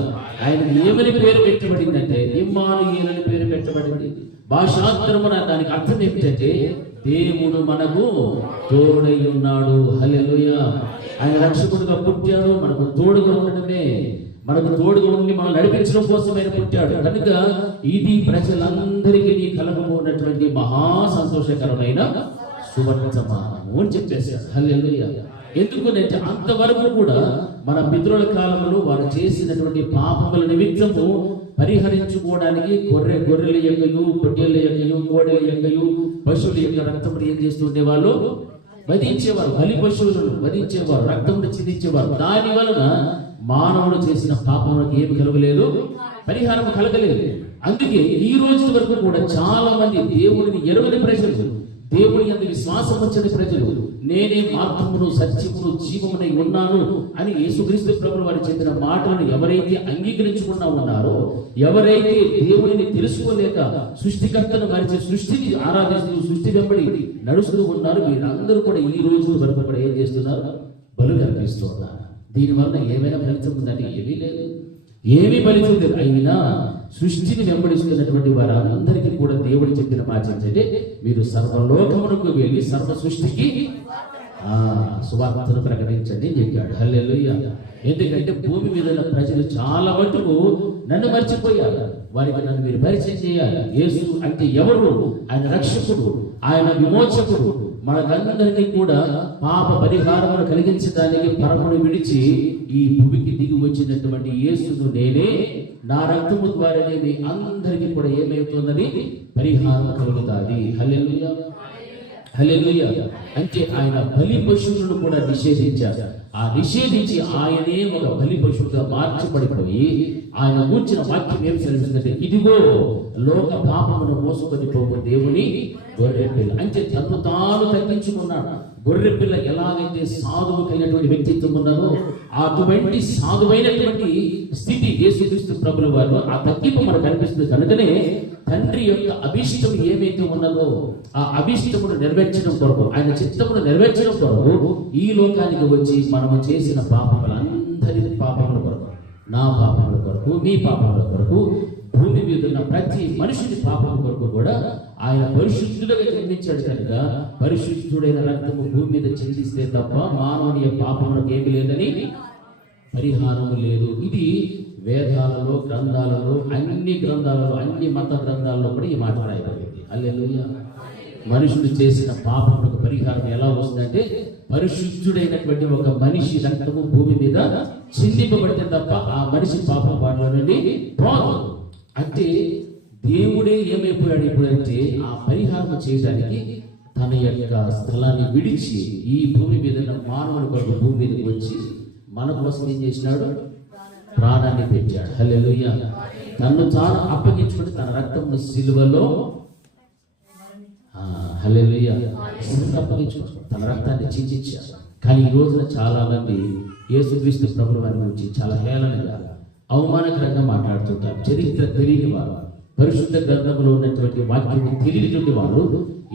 ఆయన ఏమని పేరు పెట్టబడిందంటే ఇమ్మానుయేలు అని పేరు పెట్టబడింది. భాషాంతరమున దానికి అర్థం ఏమిటంటే దేవుడు మనకు తోడై ఉన్నాడు. హల్లెలూయా. ఆయన రక్షకుడుగా పుట్టాడు, మనకు తోడుగా ఉండడమే, మనకు తోడుగా ఉండి మనం నడిపించడం కోసం ఆయన పుట్టాడు. కనుక ఇది ప్రజలందరికీ కలగబోనటువంటి మహా సంతోషకరమైన సువర్తమానము అని చెప్పేశాడు. హల్లెలూయా. ఎందుకంటే అంతవరకు కూడా మన పితరుల కాలంలో వారు చేసినటువంటి పాపముల నిమిత్తము పరిహరించుకోవడానికి గొర్రెల యొక్కయు, పొట్టేళ్ల యొక్కయు, కోడెల యొక్కయు, పశువుల యొక్క రక్తమును ఏం చేస్తుండే వాళ్ళు? వధించేవారు. బలి పశువులను వధించేవారు, రక్తమును చిందించేవారు. దాని వలన మానవుడు చేసిన పాపములకు ఏమి కలగలేదు? పరిహారం కలగలేదు. అందుకే ఈ రోజు వరకు కూడా చాలా మంది దేవుడిని ఎరుగని ప్రజలు, దేవుని యందు విశ్వాసం వచ్చని ప్రజలు, నేనే మార్గమును సత్యమును జీవమునై ఉన్నాను అని యేసుక్రీస్తు ప్రభువు వారు చెప్పిన మాటలను ఎవరైతే అంగీకరించుకున్నా ఉన్నారో, ఎవరైతే దేవుడిని తెలుసుకోలేక సృష్టికర్తను మరిచి సృష్టిని ఆరాధిస్తూ సృష్టి వెంబడి నడుస్తూ ఉన్నారు, వీరందరూ కూడా ఈ రోజు వరకు కూడా ఏం చేస్తున్నారు? బలు కల్పిస్తూ ఉన్నారు. దీనివల్ల ఏమైనా ఫలితం ఉందంటే ఏమీ లేదు, ఏమీ ఫలితం లేదు. అయినా సృష్టిని వెంబడిస్తున్నటువంటి వారందరికీ కూడా దేవుడు చెప్పిన మాట ఏంటంటే మీరు సర్వలోకమునకు వెళ్ళి సర్వ సృష్టికి సువార్తను ప్రకటించండి అని చెప్పాడు. హల్లెలూయా. ఎందుకంటే భూమి మీద ఉన్న ప్రజలు చాలా మటుకు నన్ను మర్చిపోయారు, వారికి నన్ను మీరు పరిచయం చేయాలి. యేసు అంటే ఎవరు? ఆయన రక్షకుడు, ఆయన విమోచకుడు, మనకందరినీ కూడా పాప పరిహారమును కలిగించడానికి పరమును విడిచి ఈ భూమికి దిగి వచ్చినటువంటి యేసును నేనే, నా రక్తము ద్వారానే మీ అందరికీ కూడా ఏమవుతుందని పరిహారం కలుగుతాది. హల్లెలూయా. హల్లెలూయా. అంటే ఆయన బలి పశువులను కూడా నిషేధించారు. ఆ నిషేధించి ఆయనే ఒక బలి పశువుగా మార్చబడిపోయి ఆయన కూర్చిన వాక్యం ఏం తెలుస్తుందంటే ఇదిగో లోక పాపమును మోసుకొని పోవు దేవుని గొర్రెపిల్ల. అంటే తను తాను తగ్గించుకున్నాడు. గొర్రెపిల్ల ఎలాగైతే సాధువు కలిగినటువంటి వ్యక్తిత్వం ఉన్నారో అటువంటి సాధువైనటువంటి స్థితి యేసుక్రీస్తు ప్రభువుల వారు ఆ తగ్గింపు మనకు కనిపిస్తుంది. కనుకనే తండ్రి యొక్క అభిష్టం ఏమైతే ఉన్నదో ఆ అభిష్టమును నెరవేర్చడం కొరకు, ఆయన చిత్తమును నెరవేర్చడం కొరకు ఈ లోకానికి వచ్చి మన మనము చేసిన పాపములందరి పాపముల కొరకు, నా పాపముల కొరకు, మీ పాపముల కొరకు, భూమి మీద ఉన్న ప్రతి మనుషుని పాపం కొరకు కూడా ఆయన పరిశుద్ధులుగా జన్మించాడు కనుక పరిశుద్ధుడైన రక్తము భూమి మీద చిందిస్తే తప్ప మానవుని పాపములకు ఏమి లేదని పరిహారము లేదు. ఇది వేదాలలో, గ్రంథాలలో, అన్ని గ్రంథాలలో, అన్ని మత గ్రంథాలలో కూడా ఈ మాట రాయబడింది. హల్లెలూయా. మనుషులు చేసిన పాపములకు పరిహారం ఎలా వస్తుందంటే పరిశుద్ధుడైనటువంటి ఒక మనిషి రక్తము భూమి మీద చిందింపబడితే తప్ప ఆ మనిషి పాపం వాటిలో నుండి పోదు. అంటే దేవుడే ఏమైపోయాడు ఇప్పుడు అంటే ఆ పరిహారం చేయడానికి తన యొక్క స్థలాన్ని విడిచి ఈ భూమి మీద మానవుని కొరకు భూమి మీదకి వచ్చి మన కోసం ఏం చేసినాడు? ప్రాణాన్ని పెట్టాడు. హల్లెలూయా. తను తాను అప్పగించుకుని తన రక్తమును సిలువలో హల్లెలూయా అప్పగించుకుని తన రక్తాన్ని చిందించాడు. కానీ ఈ రోజున చాలా మంది యేసుక్రీస్తు ప్రభువు వారి గురించి చాలా హేళనగా, అవమానకరంగా మాట్లాడుతుంటారు. చరిత్ర తెలియని వారు, పరిశుద్ధ గ్రంథంలో ఉన్నటువంటి వాక్యం తెలియనటువంటి వారు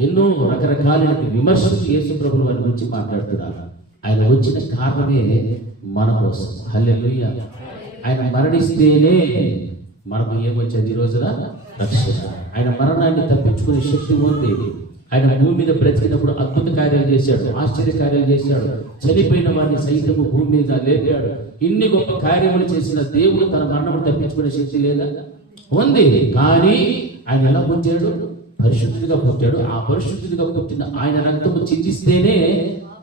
ఎన్నో రకరకాలైన విమర్శలు యేసు ప్రభువు వారి గురించి మాట్లాడుతున్నారు. ఆయన వచ్చిన కారణమే మన కోసం. హల్లెలూయా. ఆయన మరణిస్తేనే మనకు ఏమొచ్చేది? ఈ రోజున రక్షణ. ఆయన మరణాన్ని తప్పించుకునే శక్తి ఉంది. ఆయన భూమి మీద బ్రతికినప్పుడు అద్భుత కార్యాలు చేశాడు, ఆశ్చర్య కార్యాలు చేశాడు, చనిపోయిన వారిని సైతము భూమి మీద లేపాడు. ఇన్ని గొప్ప కార్యములు చేసిన దేవుడు తన మరణం తప్పించుకునే శక్తి లేదా? ఉంది. కానీ ఆయన ఎలా పుట్టాడు? పరిశుద్ధుడిగా పుట్టాడు. ఆ పరిశుద్ధుడిగా పుట్టిన ఆయన రక్తము చిందిస్తేనే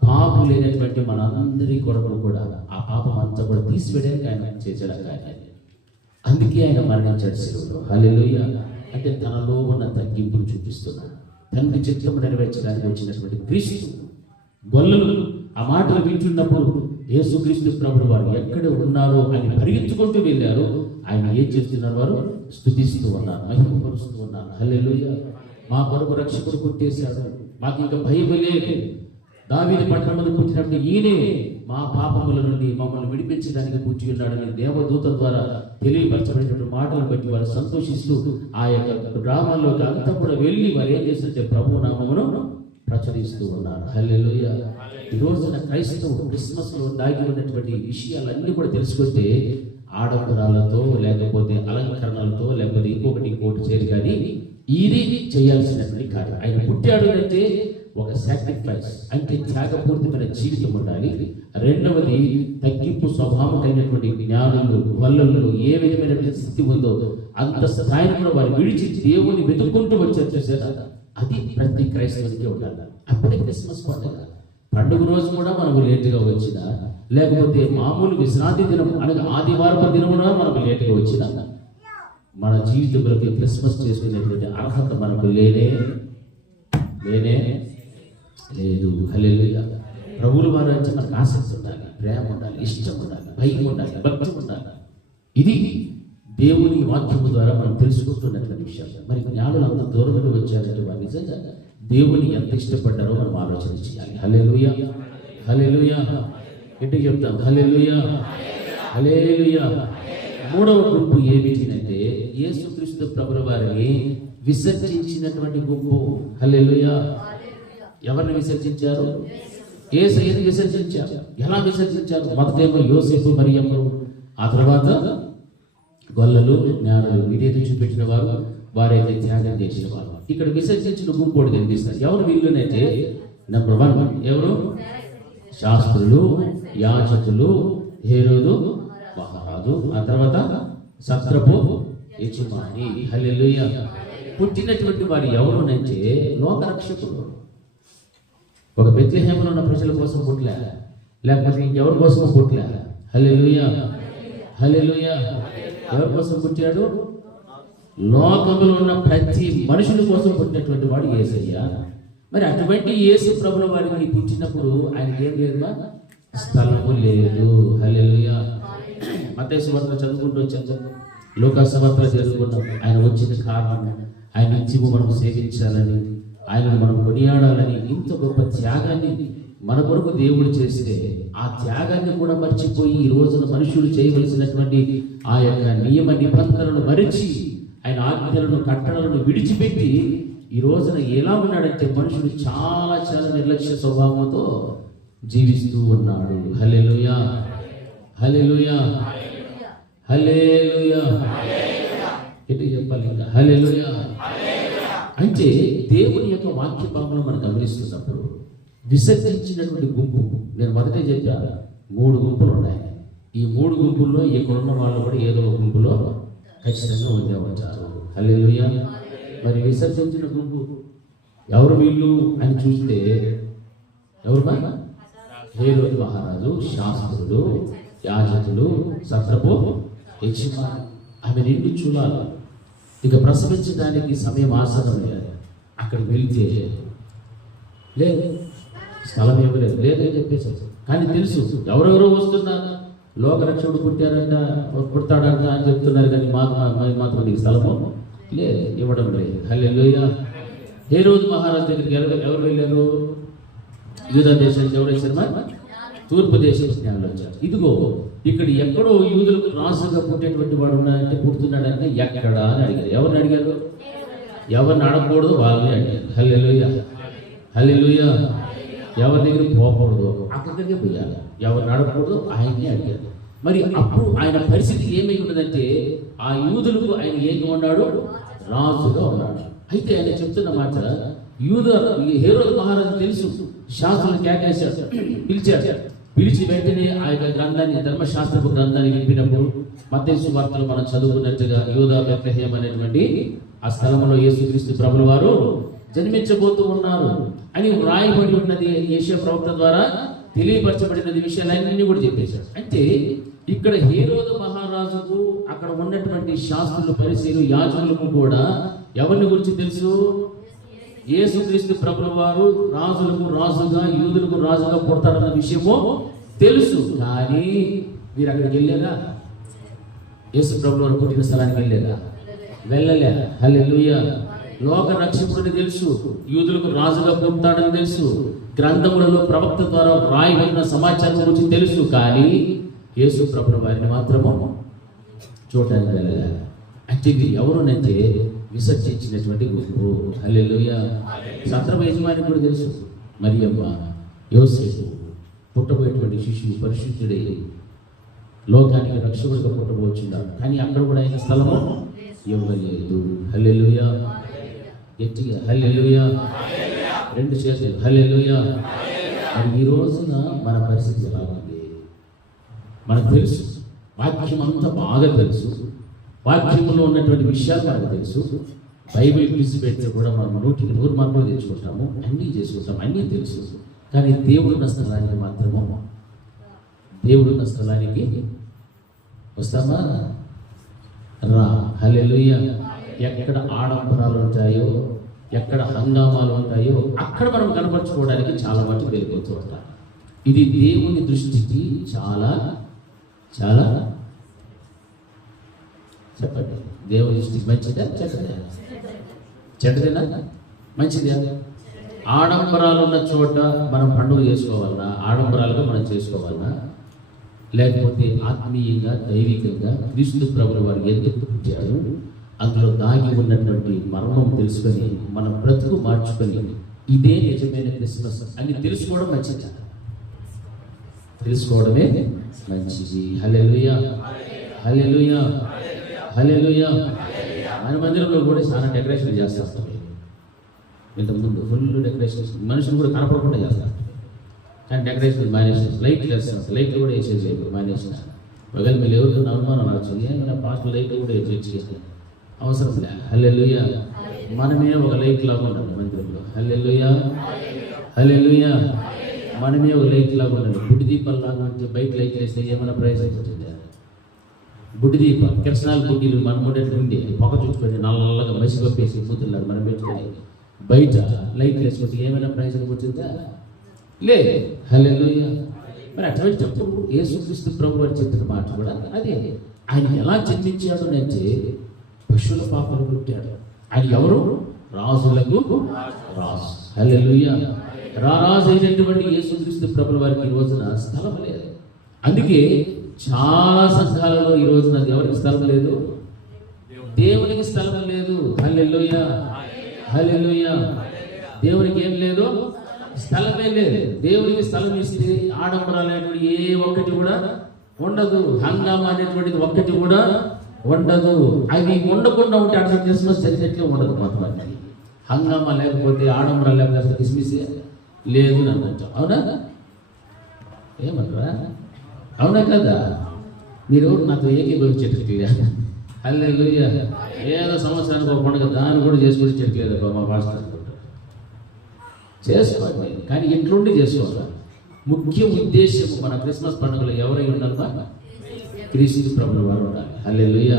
పాపం లేనటువంటి మనందరి కొరకు కూడా ఆ పాపం అంతా కూడా తీసివేయడానికి ఆయన చేశాడు కార్యాన్ని. అందుకే ఆయన మరణించాడు శిలువలో. హల్లెలూయా. అంటే తనలో ఉన్న తగ్గింపును చూపిస్తున్నాడు. తండ్రి చిత్తము నెరవేర్చడానికి వచ్చినటువంటి క్రీస్తు. గొల్లలు ఆ మాటలు వింటున్నప్పుడు యేసుక్రీస్తు ప్రభువు వారు ఎక్కడ ఉన్నారో అని పరిగెత్తుకుంటూ వెళ్ళారు. ఆయన ఏం చేస్తున్నారు? వారు స్తుతిస్తూ ఉన్నారు, మహిమపరుస్తూ ఉన్నారు. హల్లెలూయా. మా కొరకు రక్షకుడు పుట్టేశాడు, మాకు ఇంకా భయం లేదు. దావీదు పట్టణంలో పుట్టినప్పుడు ఈయనే మా పాపముల నుండి మమ్మల్ని విడిపించడానికి పుట్టి ఉన్నాడని దేవదూత ద్వారా తెలియపరచబడినటువంటి మాటలు బట్టి వారు సంతోషిస్తూ ఆ యొక్క గ్రామాల్లోకి అంతా కూడా వెళ్ళి వారు ఏం చేస్తుంటే ప్రభు నామమును ప్రచురిస్తూ ఉన్నారు. హల్లెలూయా. ఈ రోజున క్రైస్తవులు క్రిస్మస్ లో దాగి ఉన్నటువంటి విషయాలన్నీ కూడా తెలుసుకుంటే ఆడంబరాలతో లేకపోతే అలంకరణలతో లేకపోతే ఇంకోటి చేయరు. కానీ ఇది చేయాల్సినటువంటి కార్యం. ఆయన పుట్టాడు అంటే ఒక సాక్రిఫైస్ అంటే త్యాగపూరితమైన జీవితం ఉండాలి. రెండవది తగ్గింపు స్వభావం కలిగినటువంటి జ్ఞానులు, వల్లలు ఏ విధమైన స్థితి ఉందో అంత స్థాయిని కూడా వారు విడిచి దేవుని వెతుక్కుంటూ వచ్చారు. చూసారా? అది ప్రతి క్రైస్తవునికి ఉండాలి. అప్పుడే క్రిస్మస్ పండుగ రోజు కూడా మనకు లేటుగా వచ్చినా లేకపోతే మామూలు విశ్రాంతి దినం అనగా ఆదివారం దినమున మనకు లేటుగా వచ్చినా మన జీవితంలోకి క్రిస్మస్ చేసుకునేటువంటి అర్హత మనకు లేనే లేదు. హల్లెలూయా. ప్రభువుల వారు అంటే మనకు ఆసక్తి ఉండాలి, ప్రేమ ఉండాలి, ఇష్టం ఉండాలి, భయం ఉండాలి, భక్తి ఉండాలి. ఇది దేవుని వాక్యము ద్వారా మనం తెలుసుకుంటున్నటువంటి విషయం. మరి జ్ఞానులు అంత దూరంగా వచ్చారంటే వారు నిజంగా దేవుని ఎంత ఇష్టపడ్డారో మనం ఆలోచన చేయాలి. హల్లెలూయా. హల్లెలూయా. ఇంటికి చెప్తాం హల్లెలూయా. హల్లెలూయా. మూడవ గుంపు ఏమిటంటే యేసుక్రీస్తు ప్రభువుల వారిని విసర్జించినటువంటి గుంపు. హల్లెలూయా. ఎవరిని విసర్జించారు? యేసుని విసర్జించారు. ఎలా విసర్జించారు? మొదటేమో యోసేపు మరియమ్మలు, ఆ తర్వాత గొల్లలు, జ్ఞానులు, విధేయత చూపెట్టిన వారు, వారైతే త్యాగం చేసిన వారు. ఇక్కడ విసర్జించిన గుంపు కనిపిస్తారు. ఎవరు వీళ్ళునైతే నెంబర్ 1 ఎవరు? శాస్త్రులు, యాజకులు, హేరోదు మహారాజు, ఆ తర్వాత సత్రపు యజమాని. హల్లెలూయా. పుట్టినటువంటి వారు ఎవరునంటే లోకరక్షకులు. ఒక బెత్లెహేములో ఉన్న ప్రజల కోసం పుట్టలే, లేకపోతే ఇంకెవరి కోసం పుట్టలే. హల్లెలూయా. హల్లెలూయా. ఎవరి కోసం పుట్టాడు? లోకంలో ఉన్న ప్రతి మనుషుల కోసం పుట్టినటువంటి వాడు యేసయ్య. మరి అటువంటి యేసు ప్రభుల వారికి పుట్టినప్పుడు ఆయనకి ఏం లేదు? స్థలము లేదు. హల్లెలూయా. మత్తయి సువార్త చదువుకుంటూ వచ్చాము, లూకా సువార్త చదువుకున్నాం. ఆయన వచ్చిన కారణం ఆయన నిత్యము మనం సేవించాలని, ఆయనను మనం కొనియాడాలని, ఇంత గొప్ప త్యాగాన్ని మన కొరకు దేవుడు చేస్తే ఆ త్యాగాన్ని కూడా మర్చిపోయి ఈ రోజున మనుషులు చేయవలసినటువంటి ఆ యొక్క నియమ నిబంధనలను మరిచి ఆయన ఆజ్ఞలను కట్టడలను విడిచిపెట్టి ఈ రోజున ఎలా ఉన్నాడంటే మనుషులు చాలా చాలా నిర్లక్ష్య స్వభావంతో జీవిస్తూ ఉన్నాడు. హల్లెలూయా, హల్లెలూయా, హల్లెలూయా. ఏంటి చెప్పాలి ఇంకా? హల్లెలూయా. అంటే దేవుని యొక్క వాక్య భాగంలో మనం గమనిస్తున్నప్పుడు విసర్జించినటువంటి గుంపు, నేను మొదటే చెప్పాను 3 గుంపులు ఉన్నాయి. ఈ 3 గుంపుల్లో ఇక్కడున్న వాళ్ళు కూడా ఏదో ఒక గుంపులో ఖచ్చితంగా ఉండే ఉంటారు. హల్లెలూయా. మరి విసర్జించిన గుంపు ఎవరు వీళ్ళు అని చూస్తే ఎవరు? హేరోదు మహారాజు, శాస్త్రులు, యాజకులు, సత్రపు యజమాని. ఆమె నిండి చూడాలి. ఇక ప్రసవించడానికి సమయం ఆసనం లేదు. అక్కడికి వెళ్తే లేదు, స్థలం ఇవ్వలేదు, లేదని చెప్పేసి. కానీ తెలుసు ఎవరెవరో వస్తున్నారు, లోకరక్షకుడు పుడతాడంట అని చెప్తున్నారు. కానీ మాత్రం నీకు స్థలము లేదు, ఇవ్వడం లేదు. హల్లెలూయా. హేరోదు మహారాజు దగ్గరికి ఎవరు వెళ్ళారు? యూదా దేశానికి ఎవరు వచ్చారు? తూర్పు దేశం జ్ఞానులు వచ్చారు. ఇదిగో ఇక్కడ ఎక్కడో యూదులకు రాజుగా పుట్టేటువంటి వాడు ఉన్నాడంటే, పుడుతున్నాడంటే ఎక్కడా అని అడిగారు. ఎవరిని అడిగారు? ఎవరిని అడగకూడదు వాళ్ళని అడిగారు. హల్లెలూయా, హల్లెలూయా. ఎవరి దగ్గర పోకూడదు, అక్కడికే పోయాలి. ఎవరిని అడగకూడదు, ఆయన్ని అడిగారు. మరి అప్పుడు ఆయన పరిస్థితి ఏమై ఉన్నదంటే, ఆ యూదులకు ఆయన ఏమి ఉన్నాడు? రాజుగా ఉన్నాడు. అయితే ఆయన చెప్తున్న మాట, హేరోదు మహారాజు తెలుసు, శాస్త్రం కేకేశాడు, పిలిచి వెంటనే ఆ యొక్క గ్రంథాన్ని, ధర్మశాస్త్రపు గ్రంథాన్ని విప్పినప్పుడు మత్తయి సువార్తలో మనం చదువుకున్నట్టుగా యూదా బెత్లెహేమ్ అనేటువంటి ఆ స్థలంలో యేసుక్రీస్తు ప్రభుల వారు జన్మించబోతూ ఉన్నారు అని వ్రాయబడి ఉన్నది. యెషయా ప్రవక్త ద్వారా తెలియపరచబడినది విషయాలన్నీ కూడా చెప్పేశాడు. అంటే ఇక్కడ హేరోదు మహారాజుకు అక్కడ ఉన్నటువంటి శాస్త్రులు, పరిసయ్యులు, యాజకులకు కూడా ఎవరిని గురించి తెలుసు? యేసుక్రీస్తు ప్రభుల వారు రాజులకు రాజుగా, యూదులకు రాజుగా పుడతాడన్న విషయము తెలుసు. కానీ మీరు అక్కడికి వెళ్ళారా? యేసు ప్రభుల వారు పుట్టిన స్థలానికి వెళ్ళారా? వెళ్ళలే. హల్లెలూయా. లోక రక్షకుడిని తెలుసు, యూదులకు రాజుగా పుడతాడని తెలుసు, గ్రంథములలో ప్రవక్త ద్వారా వ్రాయబడిన సమాచారం గురించి తెలుసు. కానీ యేసు ప్రభుల వారిని మాత్రము చూడటానికి వెళ్ళలే. అంటే ఇది ఎవరునంటే విసర్జించినటువంటి గుంపు. హల్లెలూయా. సత్రపు యజమాని కూడా తెలుసు, మరియమ్మ, యోసేపు పుట్టబోయేటువంటి శిశువు పరిశుద్ధుడై లోకానికి రక్షకుడిగా పుట్టబోచున్నాడు. కానీ అక్కడ కూడా ఆయన స్థలము ఇవ్వలేదు. హల్లెలూయా. గట్టిగా హల్లెలూయా. 2 చేతులు హల్లెలూయా. మరి ఈ రోజున మన పరిస్థితి ఎలా ఉంది? మనకు తెలుసు, వాక్యం అంతా బాగా తెలుసు, వాక్యంలో ఉన్నటువంటి విషయాలు మనకు తెలుసు. బైబిల్ పిలిచి పెడితే కూడా మనం 100కి 100 మార్కులు తెచ్చుకుంటాము, అన్నీ చేసుకుంటాం, అన్నీ తెలుసు. కానీ దేవుడున్న స్థలానికి మాత్రము, దేవుడున్న స్థలానికి వస్తామా? రా. హల్లెలూయా. ఎక్కడ ఆడంబరాలు ఉంటాయో, ఎక్కడ హంగామాలు ఉంటాయో అక్కడ మనం కనపరుచుకోవడానికి చాలా మటుకు వెళ్ళిపోతూ ఉంటాం. ఇది దేవుని దృష్టికి చాలా చాలా చెప్పండి, దేవుని దృష్టికి మంచిదా చెడ్డదా? చెడ్డదేనా మంచిదా? ఆడంబరాలు ఉన్న చోట మనం పండుగ చేసుకోవాలన్నా, ఆడంబరాలుగా మనం చేసుకోవాలన్నా, లేకపోతే ఆత్మీయంగా, దైవికంగా క్రీస్తు ప్రభుల వారు ఎందుకు పుట్టారు, అందులో దాగి ఉన్నటువంటి మర్మం తెలుసుకొని మన బ్రతుకు మార్చుకొని ఇదే నిజమైన క్రిస్మస్ అని తెలుసుకోవడం మంచిది. తెలుసుకోవడమే మంచిది. హల్లెలూయా, హల్లెలూయా, హల్లెలూయా. మన మందిరంలో కూడా చాలా డెకరేషన్ చేస్తారు. ఇంతకుముందు ఫుల్ డెకరేషన్, మనుషులు కూడా కనపడకుండా చేస్తారు. కానీ డెకరేషన్ మానేసిన, లైట్లు వేస్తారు, లైట్లు కూడా వేసేసి మానేసిన. ఒకవేళ మీరు ఎవరితో అనుమానం రావచ్చు, ఏమైనా పాస్ట్ లైట్లు కూడా వేసేసి అవసరం లే. హల్లెలూయా. మనమే ఒక లైట్ లాగా ఉండాలి మందిరంలో. హల్లెలూయా, హల్లెలూయా. మనమే ఒక లైట్ లాగా ఉండాలి. బుడ్డి దీపాలు అంటే బయట లైట్ వేస్తే ఏమైనా ప్రయోజనం ఉంటుంది? బుడ్డి దీపాలు, కిరసనాలు బుడ్డీలు మనం ఉండేటువంటి పొగ చుట్టుకొని నల్లగా మసి పప్పేసి కూతుర్లాగా మనం పెట్టుకొని బయట లైట్లు వేసుకుంటే ఏమైనా ప్రయోజనం వచ్చిందా? లేదు. హల్లెలూయా. మరి అటువంటిప్పుడు యేసుక్రీస్తు ప్రభువు అని చెప్పిన మాట కూడా అదే. ఆయన ఎలా జన్మించాడు అంటే పశువుల పాపలు పుట్టాడు. ఆయన ఎవరు? రాజులకు రాజు. హల్లెలూయా. రారాజు అయినటువంటి యేసుక్రీస్తు ప్రభుల వారికి ఈ రోజున స్థలం లేదు. అందుకే చాలా సంఘాలలో ఈ రోజున ఎవరికి స్థలం లేదు? దేవునికి స్థలం లేదు. హల్లెలూయా, హల్లెలూయా. దేవునికి ఏం లేదు? స్థలమే లేదు. దేవుడికి స్థలం ఇస్తే ఆడంబరాలు అనేటువంటి ఏ ఒక్కటి కూడా ఉండదు. హంగామా అనేటువంటిది ఒక్కటి కూడా ఉండదు. అవి ఉండకుండా ఉంటే అట్లా క్రిస్మస్ జరిగినట్లే ఉండదు. మొత్తం హంగామా లేకపోతే ఆడంబరాలు లేకపోతే అసలు క్రిస్మస్ లేదు అని అంటాం. అవునా? ఏమన్నారా? అవునా కదా? మీరు నాతో ఏకీభవించేటట్లేదు. హల్లెలూయా. ఏదో సంవత్సరానికి ఒక పండుగ దాన్ని కూడా చేసుకుని చెట్లేదు మా పాస్టర్ చేసుకోవాలి. కానీ ఇంట్లోండి చేసుకోవాలి. ముఖ్య ఉద్దేశం మన క్రిస్మస్ పండుగలో ఎవరై ఉండాలి? క్రీస్తు ప్రభువు వారు ఉండాలి. హల్లెలూయా.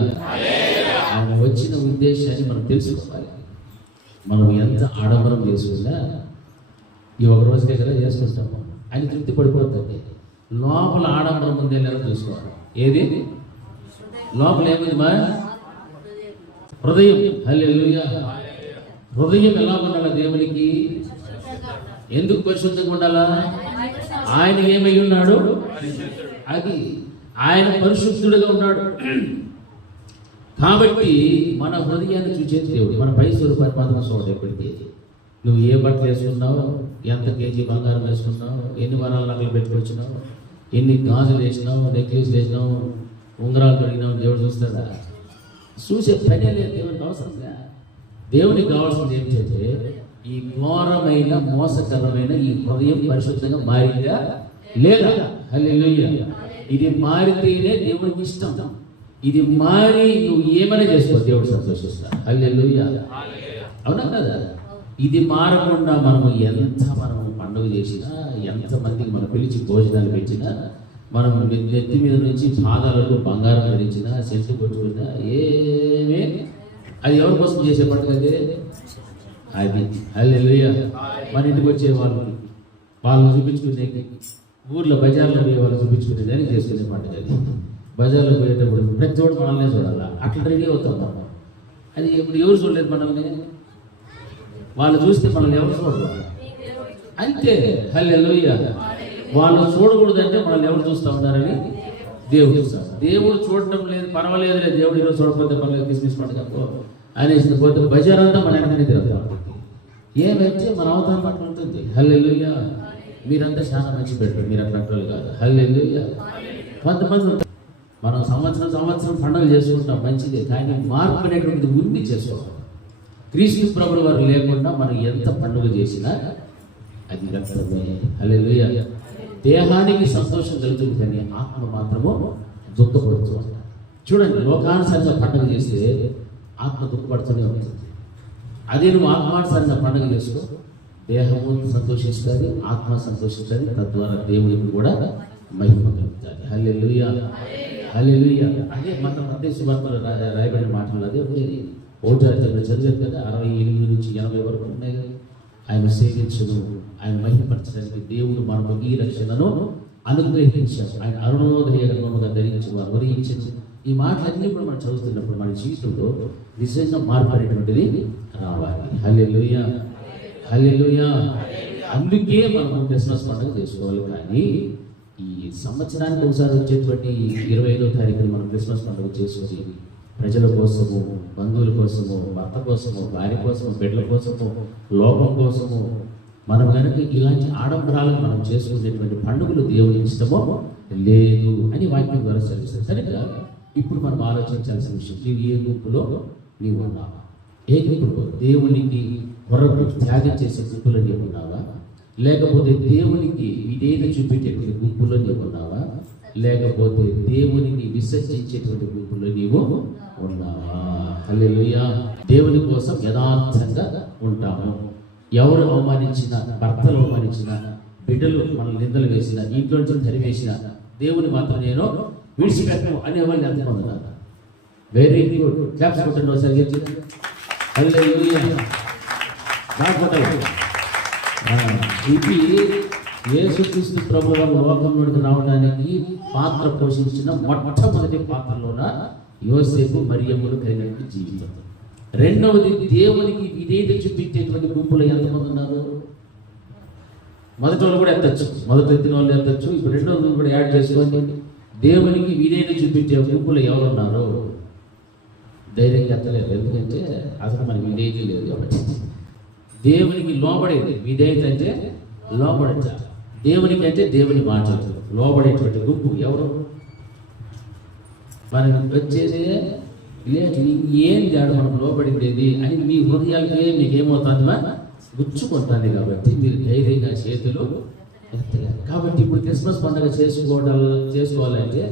ఆయన వచ్చిన ఉద్దేశాన్ని మనం తెలుసుకోవాలి. మనం ఎంత ఆడంబరం చేసుకున్నా ఈ ఒక రోజుకే కదా చేసుకుంటాము. ఆయన తృప్తి పడిపోతుంది. లోపల ఆడంబరం ముందే నెల చూసుకోవాలి. ఏది లోపల ఏమిది మా హృదయం. హల్లెలూయా. హృదయం ఎలా ఉండాలా? దేవునికి ఎందుకు పరిశుద్ధంగా ఉండాలా? ఆయన ఏమై ఉన్నాడు? అది ఆయన పరిశుద్ధుడుగా ఉన్నాడు. కాబట్టి మన హృదయాన్ని చూసేది దేవుడు. మన పై స్వరూపాన్ని మాత్రం చూడండి. ఎప్పటికీ నువ్వు ఏ బట్టలు వేసుకున్నావు, ఎంత కేజీ బంగారం వేసుకున్నావు, ఎన్ని వరాలు నగలు పెట్టుకొచ్చినావు, ఎన్ని గాజులు వేసినావు, నెక్లెస్ వేసినావు, ఉంగరాలు తొడిగినావు, దేవుడు చూస్తాడా? చూసే పనే లేదు. దేవునికి అవసరంగా. దేవునికి కావాల్సింది ఏంటంటే ఈ ఘోరమైన మోసకరమైన ఈ హృదయం పరిశుద్ధంగా మారిందా లేదా? హల్లెలూయా. ఇది మారితేనే దేవునికి ఇష్టం. ఇది మారి నువ్వు ఏమైనా చేసుకో, దేవుడు సంతోషిస్తా. హల్లెలూయా. అవునా కదా? ఇది మారకుండా మనము పండుగ చేసినా, ఎంతమందికి మనం పిలిచి భోజనాలు పెట్టినా, మనం నెత్తి మీద నుంచి పాదాలకు బంగారం ధరించినా, సెంటు కొట్టుకున్నా ఏమే అది ఎవరి కోసం చేసే పండుగ? అది హల్లెలూయా. మన ఇంటికి వచ్చే వాళ్ళు చూపించుకునే, ఊర్లో బజార్లో పోయే వాళ్ళు చూపించుకునే దానికి చేసుకునే పండుగ అది. బజార్లో పోయేటప్పుడు ప్రతి చోట మనల్నే చూడాలి. అట్లా రెడీ అవుతాం మనం. అది ఇప్పుడు ఎవరు చూడలేదు మనల్ని. వాళ్ళు చూస్తే మనల్ని ఎవరు చూడరు అంతే. హల్లెలూయా. వాళ్ళు చూడకూడదంటే మనల్ని ఎవరు చూస్తూ ఉన్నారని దేవుడు చూస్తాడు. దేవుడు చూడటం లేదు, పర్వాలేదులే, దేవుడు ఈరోజు చూడకపోతే పర్లేదు, క్రిస్మస్ పండుగ అనేసి పోతే బజార్ అంతా మన వెనకనే తిరుగుతాం. ఏమైతే మన అవతారం పట్ల ఉంటుంది. హల్లెలూయా. మీరంతా చాలా మంచి పెట్టారు, మీరు అట్లాంటి కాదు. హల్లెలూయా. కొంతమంది మనం సంవత్సరం పండుగ చేసుకుంటాం, మంచిదే. కానీ మార్పు అనేటువంటిది ఉంది చేసుకోవాలి. క్రీస్తు ప్రభువు వారు లేకుండా మనం ఎంత పండుగ చేసినా అది వ్యర్థమే. హల్లెలూయా. దేహానికి సంతోషం కలుగుతుంది కానీ ఆత్మ మాత్రము దుఃఖపడుతుంది. చూడండి, లోకానుసారంగా పండుగ చేస్తే ఆత్మ దుఃఖపడుతూనే ఉంటుంది. అదే నువ్వు ఆత్మానుసారంగా పండుగ చేసుకో, దేహము సంతోషిస్తుంది, ఆత్మ సంతోషిస్తుంది. తద్వారా దేవుడికి కూడా మహిమ కలుగుతుంది. హల్లెలూయా. హల్లెలూయా. అదే మన మత్తయి సువార్తలో రాయబడిన మాటలు అదే ఉండేది. 1వ అధ్యాయంలో చదివారు కదా, 68 నుంచి 80 వరకు ఉన్నాయి కదా. ఆయన సేవించను, ఆయన మహిమపరచడానికి దేవుడు మనకు ఈ రక్షణను అనుగ్రహించారు. ఆయన అరుణోదయ గర్భముగా ధరించి వారు వరించారు. ఈ మాటలన్నీ కూడా మనం చదువుతున్నప్పుడు మన జీవితంలో నిజంగా మార్పు అనేటువంటిది రావాలి. హల్లెలూయా. హల్లెలూయా. అందుకే మనం క్రిస్మస్ పండుగ చేసుకోవాలి. కానీ ఈ సంవత్సరానికి ఒకసారి వచ్చేటువంటి 25వ తారీఖున మనం క్రిస్మస్ పండుగ చేసుకొని ప్రజల కోసము, బంధువుల కోసము, భర్త కోసము, భార్య కోసము, బిడ్డల కోసము, లోకం కోసము మనం కనుక ఇలాంటి ఆడంబరాలను మనం చేసుకునేటువంటి పండుగలు దేవుని ఇష్టమో లేదు అని వాక్యం ద్వారా చదివిస్తారు. కనుక ఇప్పుడు మనం ఆలోచించాల్సిన విషయం, నీవు ఏ గుంపులో నీవు ఉన్నావా? ఏ గుంపులో? దేవునికి కొరకు త్యాగం చేసే గుంపులో నీవు ఉన్నావా? లేకపోతే దేవునికి విధేయత చూపించేటువంటి గుంపులో నీవు ఉన్నావా? లేకపోతే దేవునికి విసర్జించేటువంటి గుంపులో నీవు ఉన్నావా? హల్లెలూయా. దేవుని కోసం యథార్థంగా ఉంటాము. ఎవరు అవమానించినా, భర్తలు అవమానించినా, బిడ్డలు మన నిందలు వేసిన, ఇంట్లో నుంచి తరివేసిన, దేవుని మాత్రం నేను విడిచిపెట్టను అనేవాళ్ళు ఎంతమంది ఉన్నారు? Very good. క్లాప్స్ కొట్టండి ఒకసారి. హల్లెలూయా. ఇది యేసుక్రీస్తు ప్రభువు వారు లోకంలోకి రావడానికి పాత్ర పోషించిన మొట్టమొదటి పాత్రలోన యోసేపు మరియమ్మలు కలిగిన జీవితం. రెండవది, దేవునికి విధేయత చూపించేటువంటి గుంపులు ఎంతమంది ఉన్నారు? మొదటి వాళ్ళు కూడా ఎత్తచ్చు, మొదట ఎత్తిన వాళ్ళు ఎత్తచ్చు. ఇప్పుడు రెండవ కూడా యాడ్ చేసుకోండి. దేవునికి విధేయత చూపించే గుంపులు ఎవరున్నారు? ధైర్యంగా ఎత్తలేదు, ఎందుకంటే అసలు మనకి విధేయత లేదు కాబట్టి. దేవునికి లోబడేది విధేయత అంటే లోబడతారు. దేవునికి అంటే దేవుని మాటలు లోబడేటువంటి గుంపు ఎవరు? మనకి వచ్చేది లేదు, ఏం కాదు మనం లోబడిండేది అని మీ హృదయాలకే మీకేమవుతుందా గుచ్చుకుంటుంది. కాబట్టి మీరు ధైర్యంగా చేతులు ఎత్తలేరు. కాబట్టి ఇప్పుడు క్రిస్మస్ పండుగ చేసుకోవాలంటే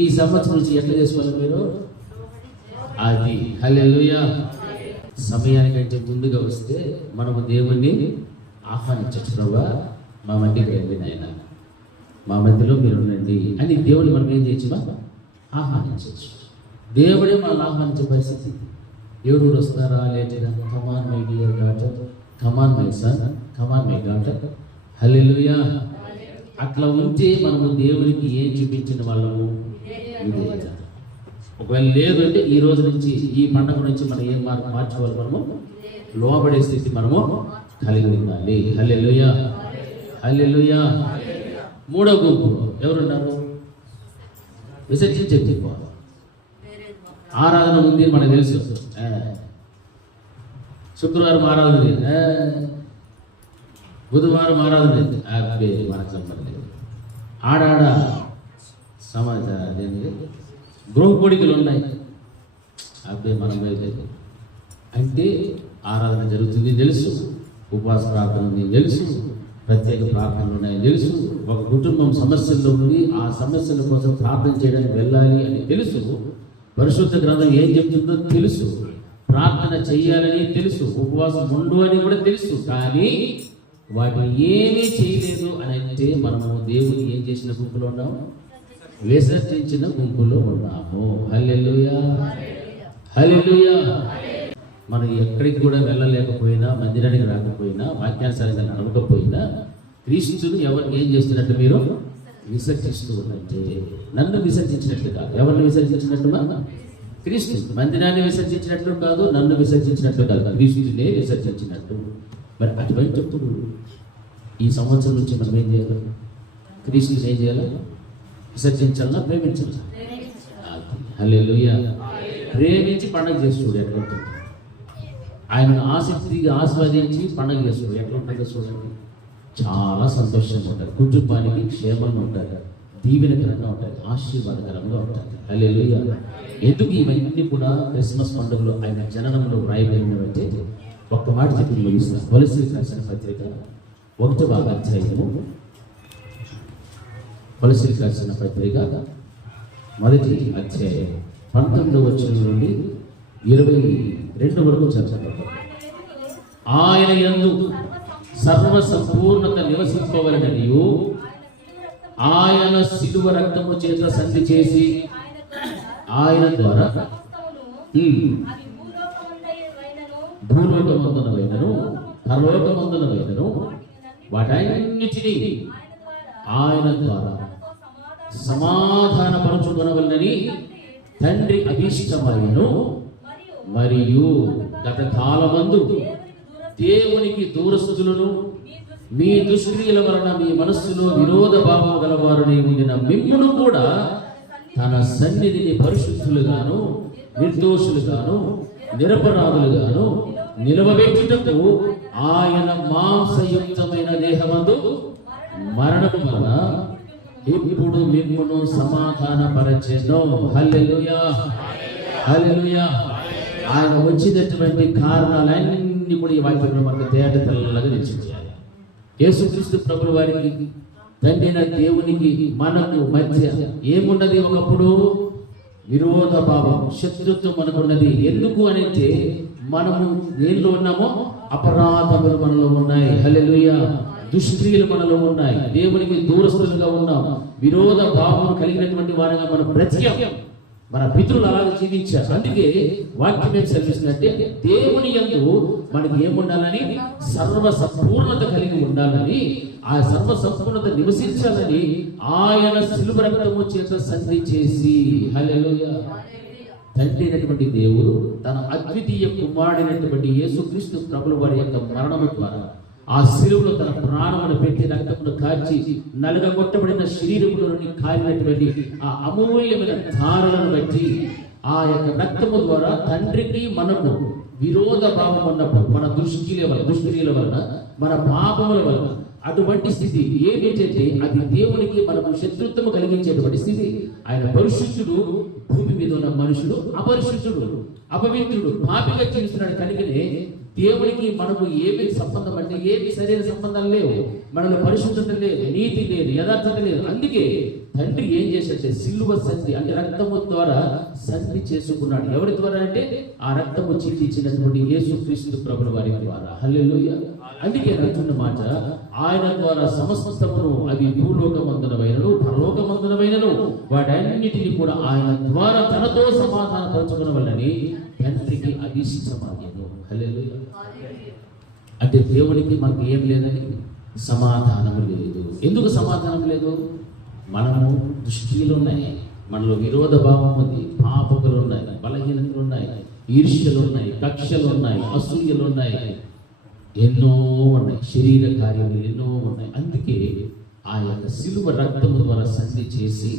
ఈ సంవత్సరం నుంచి ఎట్లా చేసుకోవాలి మీరు? అది హల్లెలూయా. సమయానికంటే ముందుగా వస్తే మనము దేవుణ్ణి ఆహ్వానించచ్చు. ప్రభా మా మధ్యకి రండి నాయన, మా మధ్యలో మీరు ఉండండి అని దేవుని మనం ఏం చేయొచ్చు? ఆహ్వానించవచ్చు. దేవుడే మనల్ని ఆహ్వానించే పరిస్థితి. ఎవరు వస్తారా లేటుగా? Come on my dear daughter, come on my son, come on my daughter. Hallelujah. అట్లా ఉంటే మనము దేవునికి ఏం చూపించిన వాళ్ళము? విధేయత. ఒకవేళ లేదు అంటే ఈ రోజు నుంచి, ఈ పండుగ నుంచి మనం ఏం మార్చుకోవాలి? మనము లోబడే స్థితి మనము కలిగి ఉండాలి. హల్లెలూయా, హల్లెలూయా. మూడో గుంపు ఎవరున్నారు? విసర్జించే ఆరాధన ఉంది మనకు తెలుసు. శుక్రవారం ఆరాధన లేదు, బుధవారం ఆరాధన లేదు, అబ్బే మనకు సంబంధం లేదు. ఆడాడ సమాచారం గృహ కోడికలు ఉన్నాయి, అబ్బే మనం లేదు. అంటే ఆరాధన జరుగుతుంది తెలుసు, ఉపవాస ప్రార్థన ఉంది తెలుసు, ప్రత్యేక ప్రార్థనలు ఉన్నాయని తెలుసు, ఒక కుటుంబం సమస్యల్లో ఉంది, ఆ సమస్యల కోసం ప్రార్థన చేయడానికి వెళ్ళాలి అని తెలుసు, పరిశుద్ధ గ్రంథం ఏం చెప్తుందో తెలుసు, ప్రార్థన చెయ్యాలని తెలుసు, ఉపవాసం ఉండు అని కూడా తెలుసు. కానీ వాటిని ఏమీ చేయలేదు అని అంటే మనము దేవుని ఏం చేసిన గుంపులో ఉన్నాము? విసర్జించిన గుంపులో ఉన్నాము. హల్లెలూయా, హల్లెలూయా. మనం ఎక్కడికి కూడా వెళ్ళలేకపోయినా, మందిరానికి రాకపోయినా, వాక్యానుసారంగా నడవకపోయినా క్రీస్తుని ఎవరిని ఏం చేస్తున్నట్టు మీరు విసర్జిస్తూ ఉన్నట్టే. నన్ను విసర్జించినట్లు కాదు. ఎవరిని విసర్జించినట్టుగా? క్రీస్తు. మందిరాన్ని విసర్జించినట్లు కాదు, నన్ను విసర్జించినట్లు కాదు, క్రీస్తునే విసర్జించినట్టు. మరి అటువంటిప్పుడు ఈ సంవత్సరం నుంచి మనం ఏం చేయాలి? క్రీస్తుని ఏం చేయాలి? విసర్జించాలన్నా ప్రేమించాలి? హల్లెలూయా. ప్రేమించి పండుగ చేసుకోడు ఎట్లా ఉంటుంది? ఆయనను ఆసక్తిగా ఆస్వాదించి పండుగ చేసుకోడు ఎట్లా ఉంటుందో చూడండి. చాలా సంతోషంగా ఉంటారు, కుటుంబానికి క్షేమంగా ఉంటారు, దీవెనకరంగా ఉంటారు, ఆశీర్వాదకరంగా ఉంటారు. హల్లెలూయా. ఎందుకు ఇవన్నీ కూడా క్రిస్మస్ పండుగలో ఆయన జననంలో వ్రాయబడినవంటే ఒక్క మాట చెప్పి ముగిస్తారు. కొలస్సీలకు రాసిన పత్రిక 1వ అధ్యాయము, కొలస్సీలకు రాసిన పత్రిక 1వ అధ్యాయం 19వ వచనం నుండి 22 వరకు చదువుతారు. ఆయన యందు సర్వ సంపూర్ణత నివసింపవలననియు ఆయన శిలువ రక్తము చేత సంధి చేసి ఆయన ద్వారా భూలోకమందునవైనను పరలోకమందునవైనను వాటన్నిటినీ ఆయన ద్వారా సమాధానపరచుకొనవలనని తండ్రి అభీష్టమైనను, మరియు గత కాలమందు దేవునికి దూరస్తులను మీ దుష్క్రియల వలన మీ మనస్సులో విరోధ భావం గలవారుని ఉండిన మిమ్మును కూడా తన సన్నిధిని పరిశుద్ధులుగాను నిర్దోషులుగాను నిరపరాధులుగాను నిలవబెట్టుటకు ఆయన మాంసయుక్తమైన దేహమందు మరణము వలన ఇప్పుడు మిమ్మును సమాధానపరచెను. హల్లెలూయా, హల్లెలూయా. ఆయన వచ్చినటువంటి కారణాలన్నీ కూడా ఈ వాక్యంలో మనకు తేట తెల్లగా నిలిచించాలి. యేసుక్రీస్తు ప్రభుల వారికి తండ్రైన దేవునికి మనకు మధ్య ఏమున్నది? ఒకప్పుడు విరోధ భావం, శత్రుత్వం మనకున్నది. ఎందుకు అంటే మనము దేనిలో ఉన్నామో? అపరాధములు మనలో ఉన్నాయి. హల్లెలూయా. దుష్క్రియలు మనలో ఉన్నాయి, దేవునికి దూరస్తులుగా ఉన్నాం, విరోధ భావం కలిగినటువంటి వారిగా మనం బ్రతికాం. మన పితరులు అలాగే జీవించారు. అందుకే వాక్యం ఏం సెలవిస్తుందంటే దేవుని యందు మనకి ఏముండాలని? సర్వ సంపూర్ణత కలిగి ఉండాలని, ఆ సర్వ సంపూర్ణత నివసించాలని ఆయన శిలువ రక్తము చేత సంధి చేసి, హల్లెలూయా, తండ్రి అయినటువంటి దేవుడు తన అద్వితీయ కుమారుడైనటువంటి యేసుక్రీస్తు ప్రభుల వారి యొక్క మరణము ద్వారా ఆ శిలువలో తన ప్రాణమును పెట్టి రక్తమును కార్చి నలుగగొట్టబడిన శరీరములోని కాలినటువంటి ఆ అమూల్యమైన ధారలను బట్టి ఆ యొక్క రక్తము ద్వారా తండ్రికి మనకు విరోధ భావం ఉన్నప్పుడు, మన దుష్క్రియల వలన, మన పాపముల వలన అటువంటి స్థితి ఏమిటంటే అది దేవునికి మనకు శత్రుత్వము కలిగించేటువంటి స్థితి. ఆయన పరిశుద్ధుడు, భూమి మీద ఉన్న మనుషుడు అపరిశుద్ధుడు, అపవిత్రుడు, పాపిగా జీవిస్తున్నాడు. కనుకనే దేవునికి మనకు ఏమి సంబంధం అంటే ఏమి సరైన సంబంధం లేవు. మనలో పరిశుద్ధత లేదు, నీతి లేదు, యథార్థత లేదు. అందుకే తండ్రి ఏం చేశాడంటే సిలువ సంధి అంటే రక్తము ద్వారా సంధి చేసుకున్నాడు. ఎవరి ద్వారా అంటే ఆ రక్తము చిందించినటువంటి యేసుక్రీస్తు ప్రభుల వారి ద్వారా. హల్లెలూయా. అందుకే అంటున్న మాట, ఆయన ద్వారా సమస్తమును, అది భూలోకమందునమైనను పరలోకమందునమైనను వాటన్నిటిని కూడా ఆయన ద్వారా తనతో సమాధాన పరచుకునవలని తండ్రికి అభిష్టమాయను. హల్లెలూయా. అంటే దేవునికి మనకు ఏం లేదని సమాధానం లేదు. ఎందుకు సమాధానం లేదు? మనము దృష్టిలు ఉన్నాయి, మనలో విరోధ భావం ఉంది, పాపకులు ఉన్నాయి, బలహీనతలు ఉన్నాయి, ఈర్ష్యలు ఉన్నాయి, కక్షలు ఉన్నాయి, అసూయలు ఉన్నాయి, ఎన్నో ఉన్నాయి, శరీర కార్యాలు ఎన్నో ఉన్నాయి. అందుకే ఆ యొక్క సిలువ రక్తము ద్వారా సంధి చేసి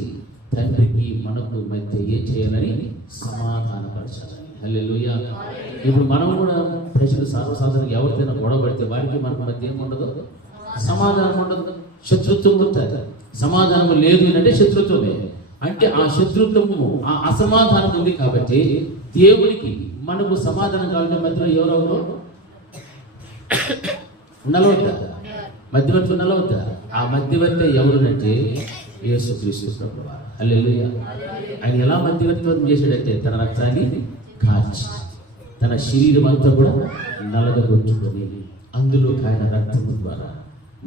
తండ్రికి మనకు మధ్య ఏం చేయాలని సమాధానపరచాలని. హల్లెలూయా. ఇప్పుడు మనం కూడా ప్రజలు సర్వసాధారణంగా ఎవరికైనా గొడవ పడితే వారికి మనకు మధ్య ఏముండదు, సమాధానం ఉండదు, శత్రుత్వం ఉంటుంది. సమాధానం లేదు అంటే శత్రుత్వమే. అంటే ఆ శత్రుత్వము, ఆ అసమాధానం ఉంది కాబట్టి దేవునికి మనకు సమాధానం కావాలంటే మధ్యలో ఎవరెవరో నలవద్దా, మధ్యవర్తులు నలవద్దా. ఆ మధ్యవర్తి ఎవరునంటే యేసుక్రీస్తు ప్రభువు. హల్లెలూయా. ఆయన ఎలా మధ్యవర్తిత్వం చేశాడంటే తన రక్తాన్ని కాచి తన శరీరం అంతా కూడా నలగొచ్చుకొని అందులో ఆయన రక్తము ద్వారా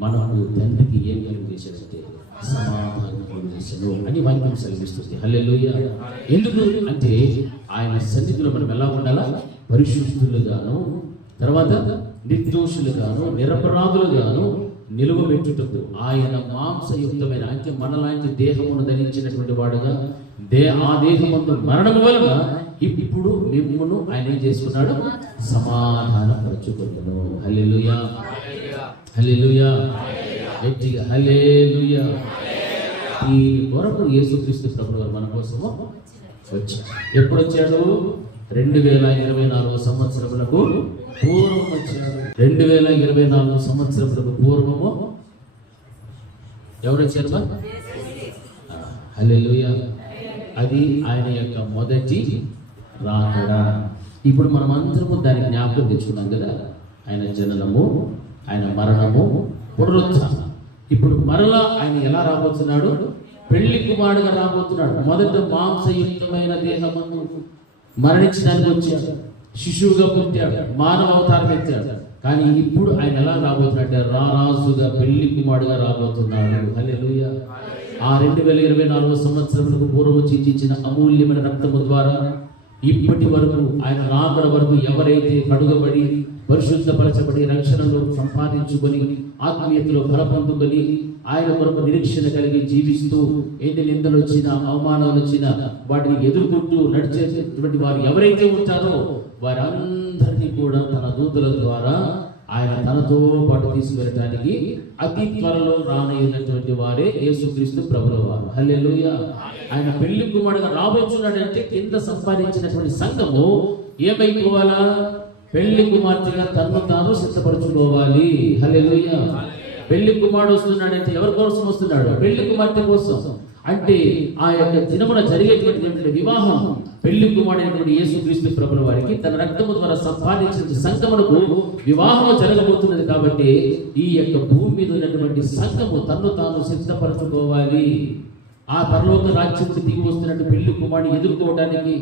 మనకు తండ్రికి ఏం కలిగేశాడంటే సమాధానం కలిగేశాడు అని వాక్యం సెలవిస్తుంది. హల్లెలూయా. ఎందుకు అంటే ఆయన సన్నిధిలో మనం ఎలా ఉండాలా? పరిశుద్ధులుగాను, తర్వాత నిర్దోషులుగాను, నిరపరాధులుగాను నిలువబెట్టుటకు ఆయన మాంసయుక్తమైన అంటే మనలాంటి దేహమును ధరించినటువంటి వాడుగా ఆ దేహమందు మరణం వలన ఇప్పుడు మిమ్మును ఆయన ఏం చేసుకున్నాడు? సమాధానపరచుకున్నాను. హల్లెలూయా. హల్లెలూయా. గట్టిగా హల్లెలూయా. ఈ కొరకు యేసుక్రీస్తు ప్రభువు వారు మన కోసము వచ్చాడు. ఎప్పుడు వచ్చాడు? 2024 సంవత్సరములకు పూర్వం వచ్చాడు. 2024 సంవత్సరములకు పూర్వము ఎవరు వచ్చారు? హల్లెలూయా. అది ఆయన యొక్క మొదటి రాకడ. ఇప్పుడు మనం అందరము దాని జ్ఞాపకం తెచ్చుకున్నాం కదా. ఆయన జననము, ఆయన మరణము, పునరుత్థానం. ఇప్పుడు మరలా ఆయన ఎలా రాబోతున్నాడు? పెళ్లి కుమారుడుగా రాబోతున్నాడు. మొదట మాంసయుక్తమైన దేహము మరణించడానికి వచ్చాడు, శిశువుగా పుట్టాడు, మానవ అవతారం ఎత్తాడు. కానీ ఇప్పుడు ఆయన ఎలా రాబోతున్నాడు? రారాజుగా పెళ్లి కుమారుడుగా రాబోతున్నాడు. హల్లెలూయా. ఆ 2024 సంవత్సరములకు పూర్వం చింతించిన అమూల్యమైన రక్తము ద్వారా ఇప్పటి వరకు ఆయన రాకడ వరకు ఎవరైతే కడుగబడి పరిశుద్ధపరచబడి రక్షణలో సంపాదించుకొని ఆత్మీయతలో బలపొందుకొని ఆయన కొరకు నిరీక్షణ కలిగి జీవిస్తూ ఎన్ని నిందలు వచ్చినా అవమానాలు వచ్చినా వాటిని ఎదుర్కొంటూ నడిచేటువంటి వారు ఎవరైతే ఉంటారో వారందరినీ కూడా తన దూతల ద్వారా ఆయన తనతో పాటు తీసుకెళ్ళడానికి అతి త్వరలో రానయ్యినటువంటి వారే యేసుక్రీస్తు ప్రభుల వారు. హల్లెలూయా. ఆయన పెళ్లి కుమారుడుగా రాబోతున్నాడంటే కింద సంపాదించినటువంటి సంఘము ఏమైపోవాలా? పెళ్లి కుమార్తెగా తను తాను సిద్ధపరచుకోవాలి. హల్లెలూయా. పెళ్లి కుమారుడు వస్తున్నాడంటే ఎవరి కోసం వస్తున్నాడు? పెళ్లి కుమార్తె కోసం. అంటే ఆ యొక్క దినమున జరిగేటువంటి వివాహం పెళ్లి కుమారుడైనటువంటి యేసుక్రీస్తు ప్రభుల వారికి తన రక్తము ద్వారా సంపాదించిన సంఘమునకు వివాహము జరగబోతున్నది. కాబట్టి ఈ యొక్క భూమి మీద ఉన్నటువంటి సంఘము తను తాను సిద్ధపరచుకోవాలి. ఆ పరలోక రాజ్యముకు దిగి వస్తున్నట్టు పెళ్లి కుమారుని ఎదుర్కోవడానికి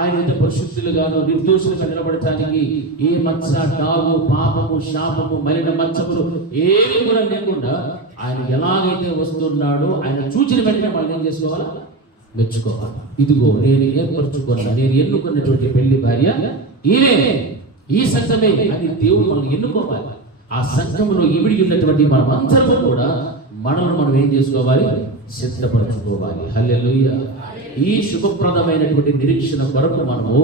ఆయన పరిశుద్ధులుగాను నిర్దోషులుగా నిలబడటానికి ఏ మచ్చ, డాగు, పాపము, శాపము, మలిన మచ్చములు ఏమి కూడా లేకుండా ఆయన ఎలాగైతే వస్తున్నాడో ఆయన చూచిన వెంటనే మనం ఏం చేసుకోవాలా? మెచ్చుకోవాలి. ఇదిగో నేను ఏర్పరచుకున్నా, నేను ఎన్నుకున్నటువంటి పెళ్లి భార్య ఈయనే, ఈ సంఘమే అని దేవుడు మనం ఎన్నుకోవాలి. ఆ సంఘములో ఇవిడి ఉన్నటువంటి మనం అందరూ కూడా మనల్ని మనం ఏం చేసుకోవాలి? సిద్ధపరచుకోవాలి. హల్లెలూయా. ఈ శుభప్రదమైనటువంటి నిరీక్షణ కొరకు మనము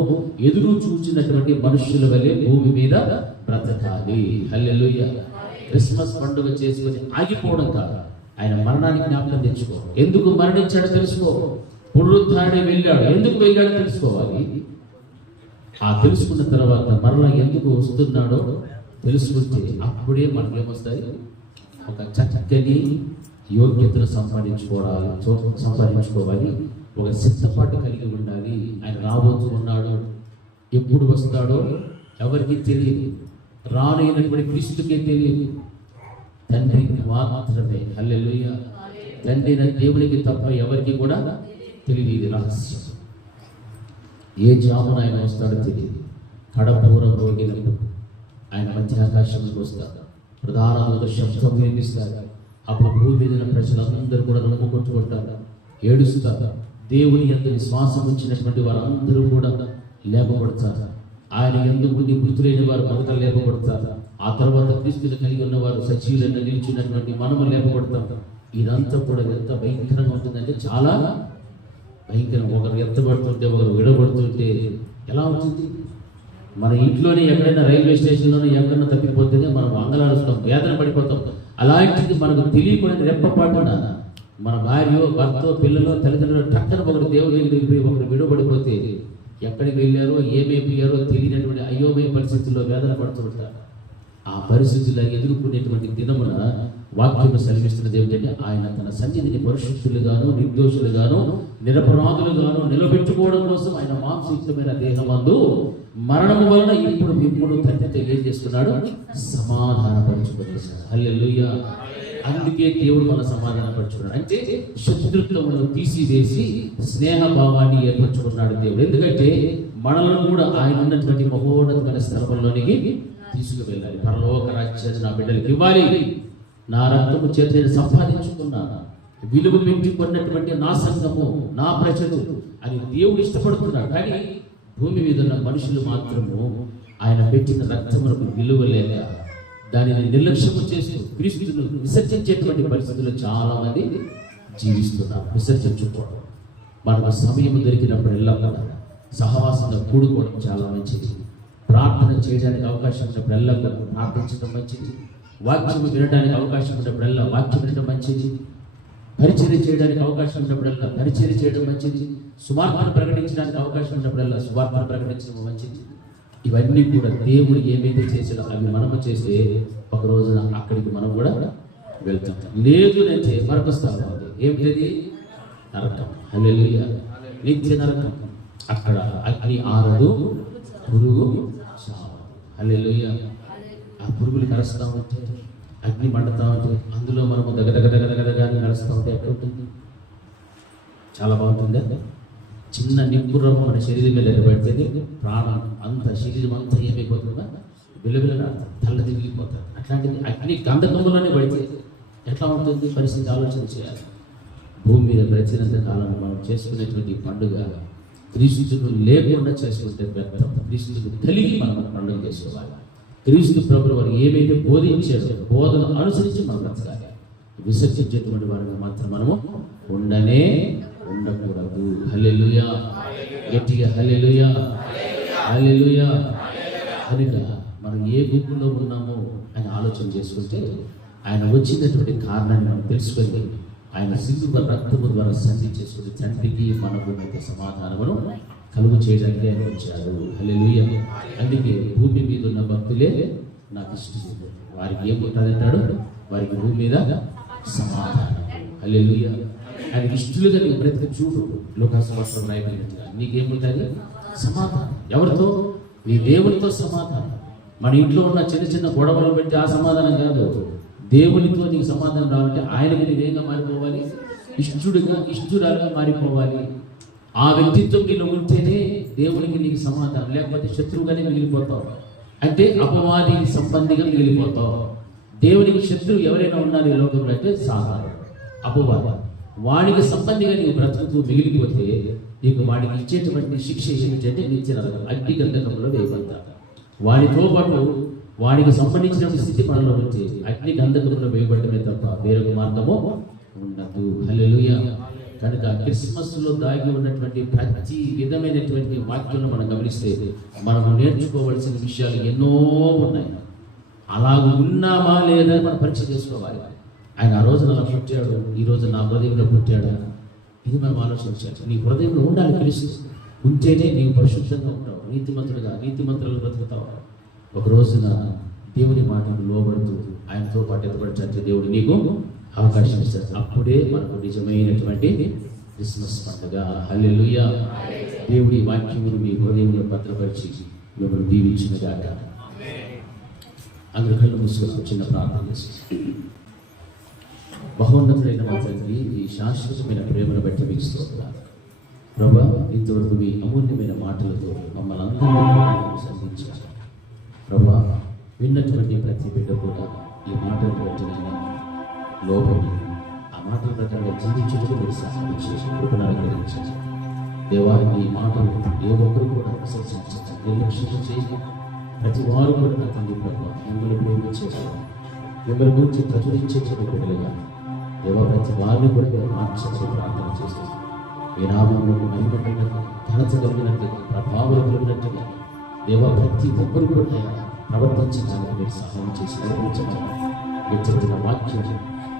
ఎదురు చూచినటువంటి మనుషుల వలె భూమి మీద బ్రతకాలి. హల్లెలూయా. క్రిస్మస్ పండుగ చేసుకుని ఆగిపోవడం కాదు, ఆయన మరణానికి జ్ఞాపకం తెచ్చుకో. ఎందుకు మరణించాడో తెలుసుకో. పునరుత్థానం వెళ్ళాడు, ఎందుకు వెళ్ళాడో తెలుసుకోవాలి. ఆ తెలుసుకున్న తర్వాత మరలా ఎందుకు వస్తున్నాడో తెలుసుకుంటే అప్పుడే మనకేమొస్తాయి? ఒక చక్కని యోగ్యతను సంపాదించుకోవాలి, ఒక సిద్ధపాటు కలిగి ఉండాలి. ఆయన రాబోతూ ఉన్నాడు, ఎప్పుడు వస్తాడో ఎవరికి తెలియదు, రానైనటువంటి క్రీస్తుకే తెలియదు, తండ్రికి మాత్రమే. హల్లెలూయా. తండ్రి దేవునికి తప్ప ఎవరికి కూడా తెలియదు. ఇది రహస్యం. ఏ జామున ఆయన వస్తాడో తెలియదు. కడపూరం రోగినప్పుడు ఆయన మధ్యాకాశంలోకి వస్తారు, ప్రధాన దూత శబ్దం వినిపిస్తారు. అప్పుడు భూమి మీద ప్రజలందరూ కూడా రొమ్ము కొట్టుకుంటారు, ఏడుస్తారు. దేవుని యందు విశ్వాసం ఉంచినటువంటి వారందరూ కూడా లేపబడతారు. ఆయన యందు ఉండి మృతులైన వారు మొదట లేపబడతారు. ఆ తర్వాత క్రీస్తుని కలిగి ఉన్నవారు సజీవులను నిలిచినటువంటి మనము లేపబడతాం. ఇదంతా కూడా ఎంత భయంకరంగా ఉంటుందంటే చాలా భయంకరం. ఒకరు ఎత్తబడుతుంటే ఒకరు విడబడుతుంటే ఎలా ఉంటుంది? మన ఇంట్లోనే ఎక్కడైనా రైల్వే స్టేషన్లోనే ఎక్కడైనా తప్పిపోతేనే మనం అంగలాడుస్తాం, వేదన పడిపోతాం. అలాంటిది మనకు తెలియకుండా రెప్పపాటున మన భార్య, భర్త, పిల్లలు, తల్లిదండ్రులు టక్కన ఒకరు దేవుడి వెళ్ళిపోయి ఒకరు విడబడిపోతే ఎక్కడికి వెళ్ళారో ఏమైపోయారో తెలియనటువంటి అయోమయ పరిస్థితుల్లో వేదన పడుతుంటారు. ఆ పరిస్థితుల్లో ఎదుర్కొనేటువంటి దినమున వాక్యం సెలవిస్తున్నది ఏమిటంటే ఆయన తన సన్నిధిని పరిశుద్ధులుగాను, నిర్దోషులుగాను, నిరపరాధులుగాను నిలబెట్టుకోవడం కోసం ఆయన మాంసయుక్తమైన దేహమందు మరణము వలన ఇప్పుడు మిమ్మల్ని తండ్రితో ఏం చేస్తున్నాడు? సమాధానపరచుకునేసాడు. హల్లెలూయా. అందుకే దేవుడు మన సమాధానపరచుకున్నాడు. అంటే శత్రుత్వమును తీసివేసి స్నేహభావాన్ని ఏర్పరచుకున్నాడు దేవుడు. ఎందుకంటే మనలను కూడా ఆయన ఉన్నటువంటి మహోన్నతమైన స్థలంలోనికి తీసుకువెళ్ళాలి. పరలోక రాజ్యాన్ని నా బిడ్డలకు ఇవ్వాలి. నా రక్తము చేత నేను సంపాదించుకున్నాను, విలువ పెట్టుకున్నటువంటి నా సంఘము, నా ప్రజలు అని దేవుడు ఇష్టపడుతున్నాడు. కానీ భూమి మీద ఉన్న మనుషులు మాత్రము ఆయన పెట్టిన రక్తములకు విలువ లేక దానిని నిర్లక్ష్యము చేసి క్రీస్తును విసర్జించేటువంటి పరిస్థితుల్లో చాలా మంది జీవిస్తున్నారు. విసర్జించుకోవడం, మనకు సమయం దొరికినప్పుడల్లా కూడా సహవాసంగా కూడుకోవడం చాలా మంచిది. ప్రార్థన చేయడానికి అవకాశం ఉన్నప్పుడల్లా ప్రార్థించడం మంచిది. వాక్యం వినడానికి అవకాశం ఉన్నప్పుడల్లా వాక్యం వినడం మంచిది. పరిచర్య చేయడానికి అవకాశం ఉన్నప్పుడల్లా పరిచర్య చేయడం మంచిది. సువార్తను ప్రకటించడానికి అవకాశం ఉన్నప్పుడల్లా సువార్తను ప్రకటించడం మంచిది. ఇవన్నీ కూడా దేవుడు ఏమైతే చేసాడో అవి మనము చేస్తే ఒక రోజున అక్కడికి మనం కూడా వెళ్తాం. లేదు అంటే మరొక స్థలం ఏమిటది? నరకం. హల్లెలూయా. నిత్య నరకం. అక్కడ అగ్ని ఆరదు, పురుగు చావదు. హల్లెలూయా. ఆ పురుగులు కలుస్తా ఉంటే, అగ్ని మండుతా ఉంటే, అందులో మనము దగదగదగదగదగానే నడుస్తూ ఉంటే ఎక్కడ ఉంటుంది? చాలా బాగుంటుంది. చిన్న నిప్పురము మన శరీరం మీద పడితే ప్రాణం అంత శరీరం అంతా ఏమైపోతుందా? వెలుగులుగా తల్ల తిరిగిపోతారు. అట్లాంటిది అగ్ని గంధకములోనే పడితే ఎట్లా ఉంటుంది పరిస్థితి? ఆలోచన చేయాలి. భూమి మీద బ్రతికినంత కాలం మనం చేసుకునేటువంటి పండుగ క్రీస్తును లేకుండా చేసుకుంటే వ్యర్థం. క్రీస్తుకు కలిగి మనం పండుగ చేసుకోవాలి. క్రీస్తు ప్రభువు వారు ఏమైతే బోధించారో బోధన అనుసరించి మనం బ్రతకాలి. విసర్జించేటువంటి వారిని మాత్రం మనము ఉండకూడదు. హల్లెలూయా. గట్టిగా హల్లెలూయా, హల్లెలూయా. కనుక మనం ఏ గుంపులో ఉన్నామో ఆయన ఆలోచన చేసుకుంటే ఆయన వచ్చినటువంటి కారణాన్ని మనం తెలుసుకొని ఆయన సిలువ రక్తము ద్వారా సంధి చేసుకుని తండ్రికి మనకు సమాధానమును కలుగు చేయడానికి ఆయన వచ్చారు. హల్లెలూయా. అందుకే భూమి మీద ఉన్న భక్తులే నాకు ఇష్టం. వారికి ఏముంటుందంటాడు? వారికి భూమి మీద సమాధానం. హల్లెలూయా. ఆయన ఇష్టలుగా నీకు బ్రతికి చూడు. లోకాసువార్తలో రాయబడినట్టుగా నీకేముంటుంది? సమాధానం. ఎవరితో? నీ దేవునితో సమాధానం. మన ఇంట్లో ఉన్న చిన్న చిన్న గొడవలు పెట్టి ఆ సమాధానం కాదు. దేవునితో నీకు సమాధానం రావాలంటే ఆయనకి నీవేగా మారిపోవాలి, ఇష్టురాలుగా మారిపోవాలి. ఆ వ్యక్తిత్వం నువ్వు ఉంటేనే దేవునికి నీకు సమాధానం, లేకపోతే శత్రువుగానే మిగిలిపోతావు. అంటే అపవాది సంబంధిగా మిగిలిపోతావు. దేవునికి శత్రువు ఎవరైనా ఉన్నారు ఈ లోకంలో అంటే సాధారణ అపవాది. వాడికి సంబంధిగా నీవు బ్రతుకుతూ మిగిలిపోతే నీకు వాడికి ఇచ్చేటువంటి శిక్ష ఏమిటంటే నిత్య నరకం, అగ్ని గంధకంలో వేయబడతారు. వాడితో పాటు వాడికి సంబంధించిన స్థితి మనలో ఉంటే అగ్ని గంధకంలో వేయబడమే తప్ప వేరొక మార్గము ఉండదు. హల్లెలూయా. కనుక క్రిస్మస్లో దాగి ఉన్నటువంటి ప్రతి విధమైనటువంటి వాక్యాలను మనం గమనిస్తే మనము నేర్చుకోవలసిన విషయాలు ఎన్నో ఉన్నాయి. అలాగ ఉన్నామా లేదా మనం పరీక్ష చేసుకోవాలి. ఆయన ఆ రోజున అలా పుట్టాడు, ఈ రోజు నా హృదయంలో పుట్టాడు. ఇది మనం ఆలోచించాలి. నీ హృదయంలో ఉండాలి క్రీస్తు. ఉంటేనే నీవు పరిశుద్ధంగా ఉంటావు, నీతిమంతులుగా నీతిమంతులు బ్రతుకుతావు. ఒక రోజున దేవుని మాటకు లోబడుతూ ఆయనతో పాటు ఎదుగుపడటానికి దేవుడు నీకు అవకాశం ఇస్తారు. అప్పుడే మనకు నిజమైనటువంటి క్రిస్మస్ పండుగ. హల్లెలూయా. దేవుడి వాక్యమును మీ హృదయంలో భద్రపరిచి మిమ్మల్ని దీవించునుగాక. అందరూ కళ్ళు మూసుకొని చిన్న ప్రార్థన చేసి, మహోన్నతుడైన మా తండ్రి, ఈ శాశ్వతమైన ప్రేమను బట్టి మీకు స్తోత్రాలు ప్రభా. ఇంతవరకు మీ అమూల్యమైన మాటలతో మమ్మల్ని అందరినీ సంధించారు ప్రభా. విన్నటువంటి ప్రతి బిడ్డ కూడా ఈ మాటలు పెట్టిన లోబడి ఆ మాటల ప్రకారంగా జీవించడం మీరు సహాయం చేసి కృపను అనుగ్రహించారు దేవా. ఈ మాటలు ఏ ఒక్కరు కూడా విసర్జించారు, నిర్లక్ష్యం చేసి ప్రతి వారు కూడా నా తండ్రి ప్రభావ మిమ్మల్ని ప్రేమించేవారు, మిమ్మల్ని గురించి ప్రచురించేటువంటి బిడ్డలుగా దేవా ప్రతి వారిని కూడా మీరు మార్చాలని ప్రార్థన చేస్తారు. మీ నామంలో మహిమకరంగా, ఘనత కలిగినట్టుగా, ప్రభావం కలిగినట్టుగా దేవా ప్రతి ఒక్కరు కూడా ప్రవర్తించడానికి మీరు సహాయం చేసి నడిపించమని మీరు చెప్పిన వాక్యం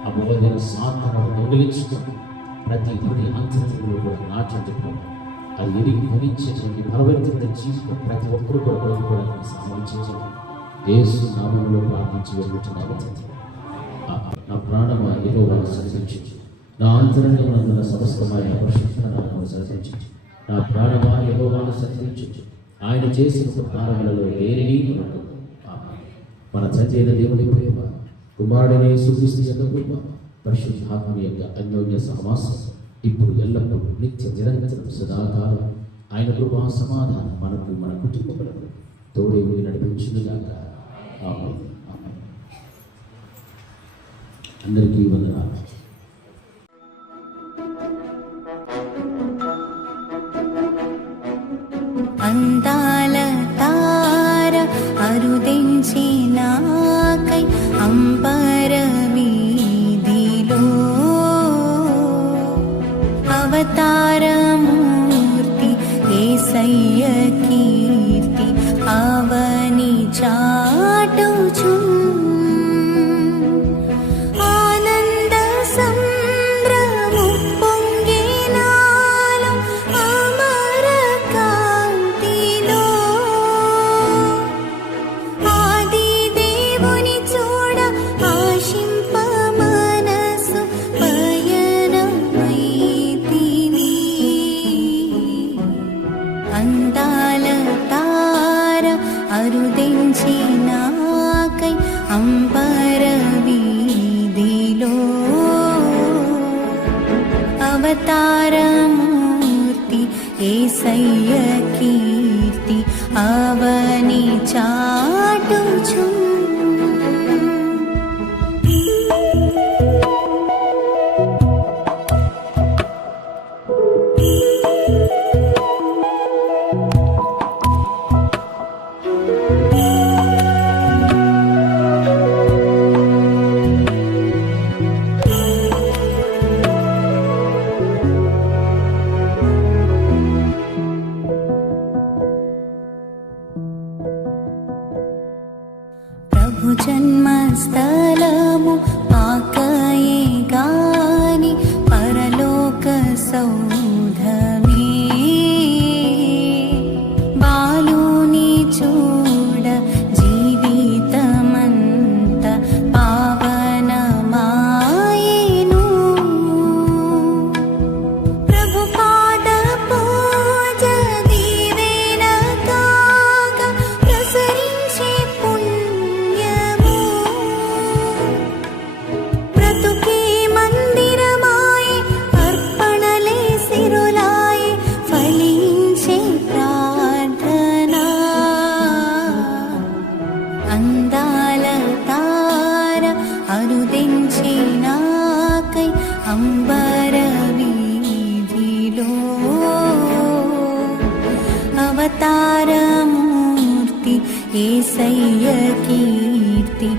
అమూల్యమైన సాధనను దొంగిలించుకొని ప్రతి గుడి అంతరంలో కూడా నాటండి ప్రభావం అది ఎరిగి భరించేటువంటి బలవంతున్న జీవితం ప్రతి ఒక్కరు కూడా కోరుకోవడానికి సహాయం చేయండి. యేసు నామములో ప్రార్థించి వెళ్ళుతున్నాను. నా ప్రాణమా యెహోవాను సన్నిధించు, నా అంతరంగమునందున సమస్తమైన పరిశుద్ధ నామమును సన్నిధించు. నా ప్రాణమా యెహోవాను సన్నిధించు, ఆయన చేసిన ఉపకారములలో దేనిని కొనకు. మన తండ్రి అయిన దేవుని ప్రేమ, కుమారుడైన యేసుక్రీస్తు యొక్క కృప, పరిశుద్ధాత్మ యొక్క అన్యోన్య సహవాసం ఇప్పుడు ఎల్లప్పుడూ నిత్య నిరంతరం సదాకాలం ఆయన కృపా సమాధానం మనకు మన కుటుంబములకు తోడే నడిపించుగాక. ఆమేన్. ఆమేన్. అందరికీ వందనాలు. అందాల తార అరుదించి నాకై అంబర వీధిలో అవతారమూర్తి యేసయ్య కీర్తి అవని చాటుచు ఆనంద సంద్రము పొంగినాలో అమర కాంతిలో ఆది దేవుని చూడ ఆశింప మనసు పయనమైతిని. అందాల తార అరుదించి నాకై అంబర వీధిలో అవతారమూర్తి యేసయ్య కీర్తి అవని చాటుచు ప్రభు జన్మస్థలము పాకయే గాని పరలోక సౌధమే బాలుని చూడ జీవితమంత పావనమాయెను. ప్రభు పాద పూజ దీవెన కాగా ప్రసరించే పుణ్యము బ్రతుకే మందిరమాయే అర్పణలే సిరులాయే ఫలించే ప్రార్థన. అందాల తార అరుదించి నాకై అంబర వీధిలో అవతారమూర్తి యేసయ్య కీర్తి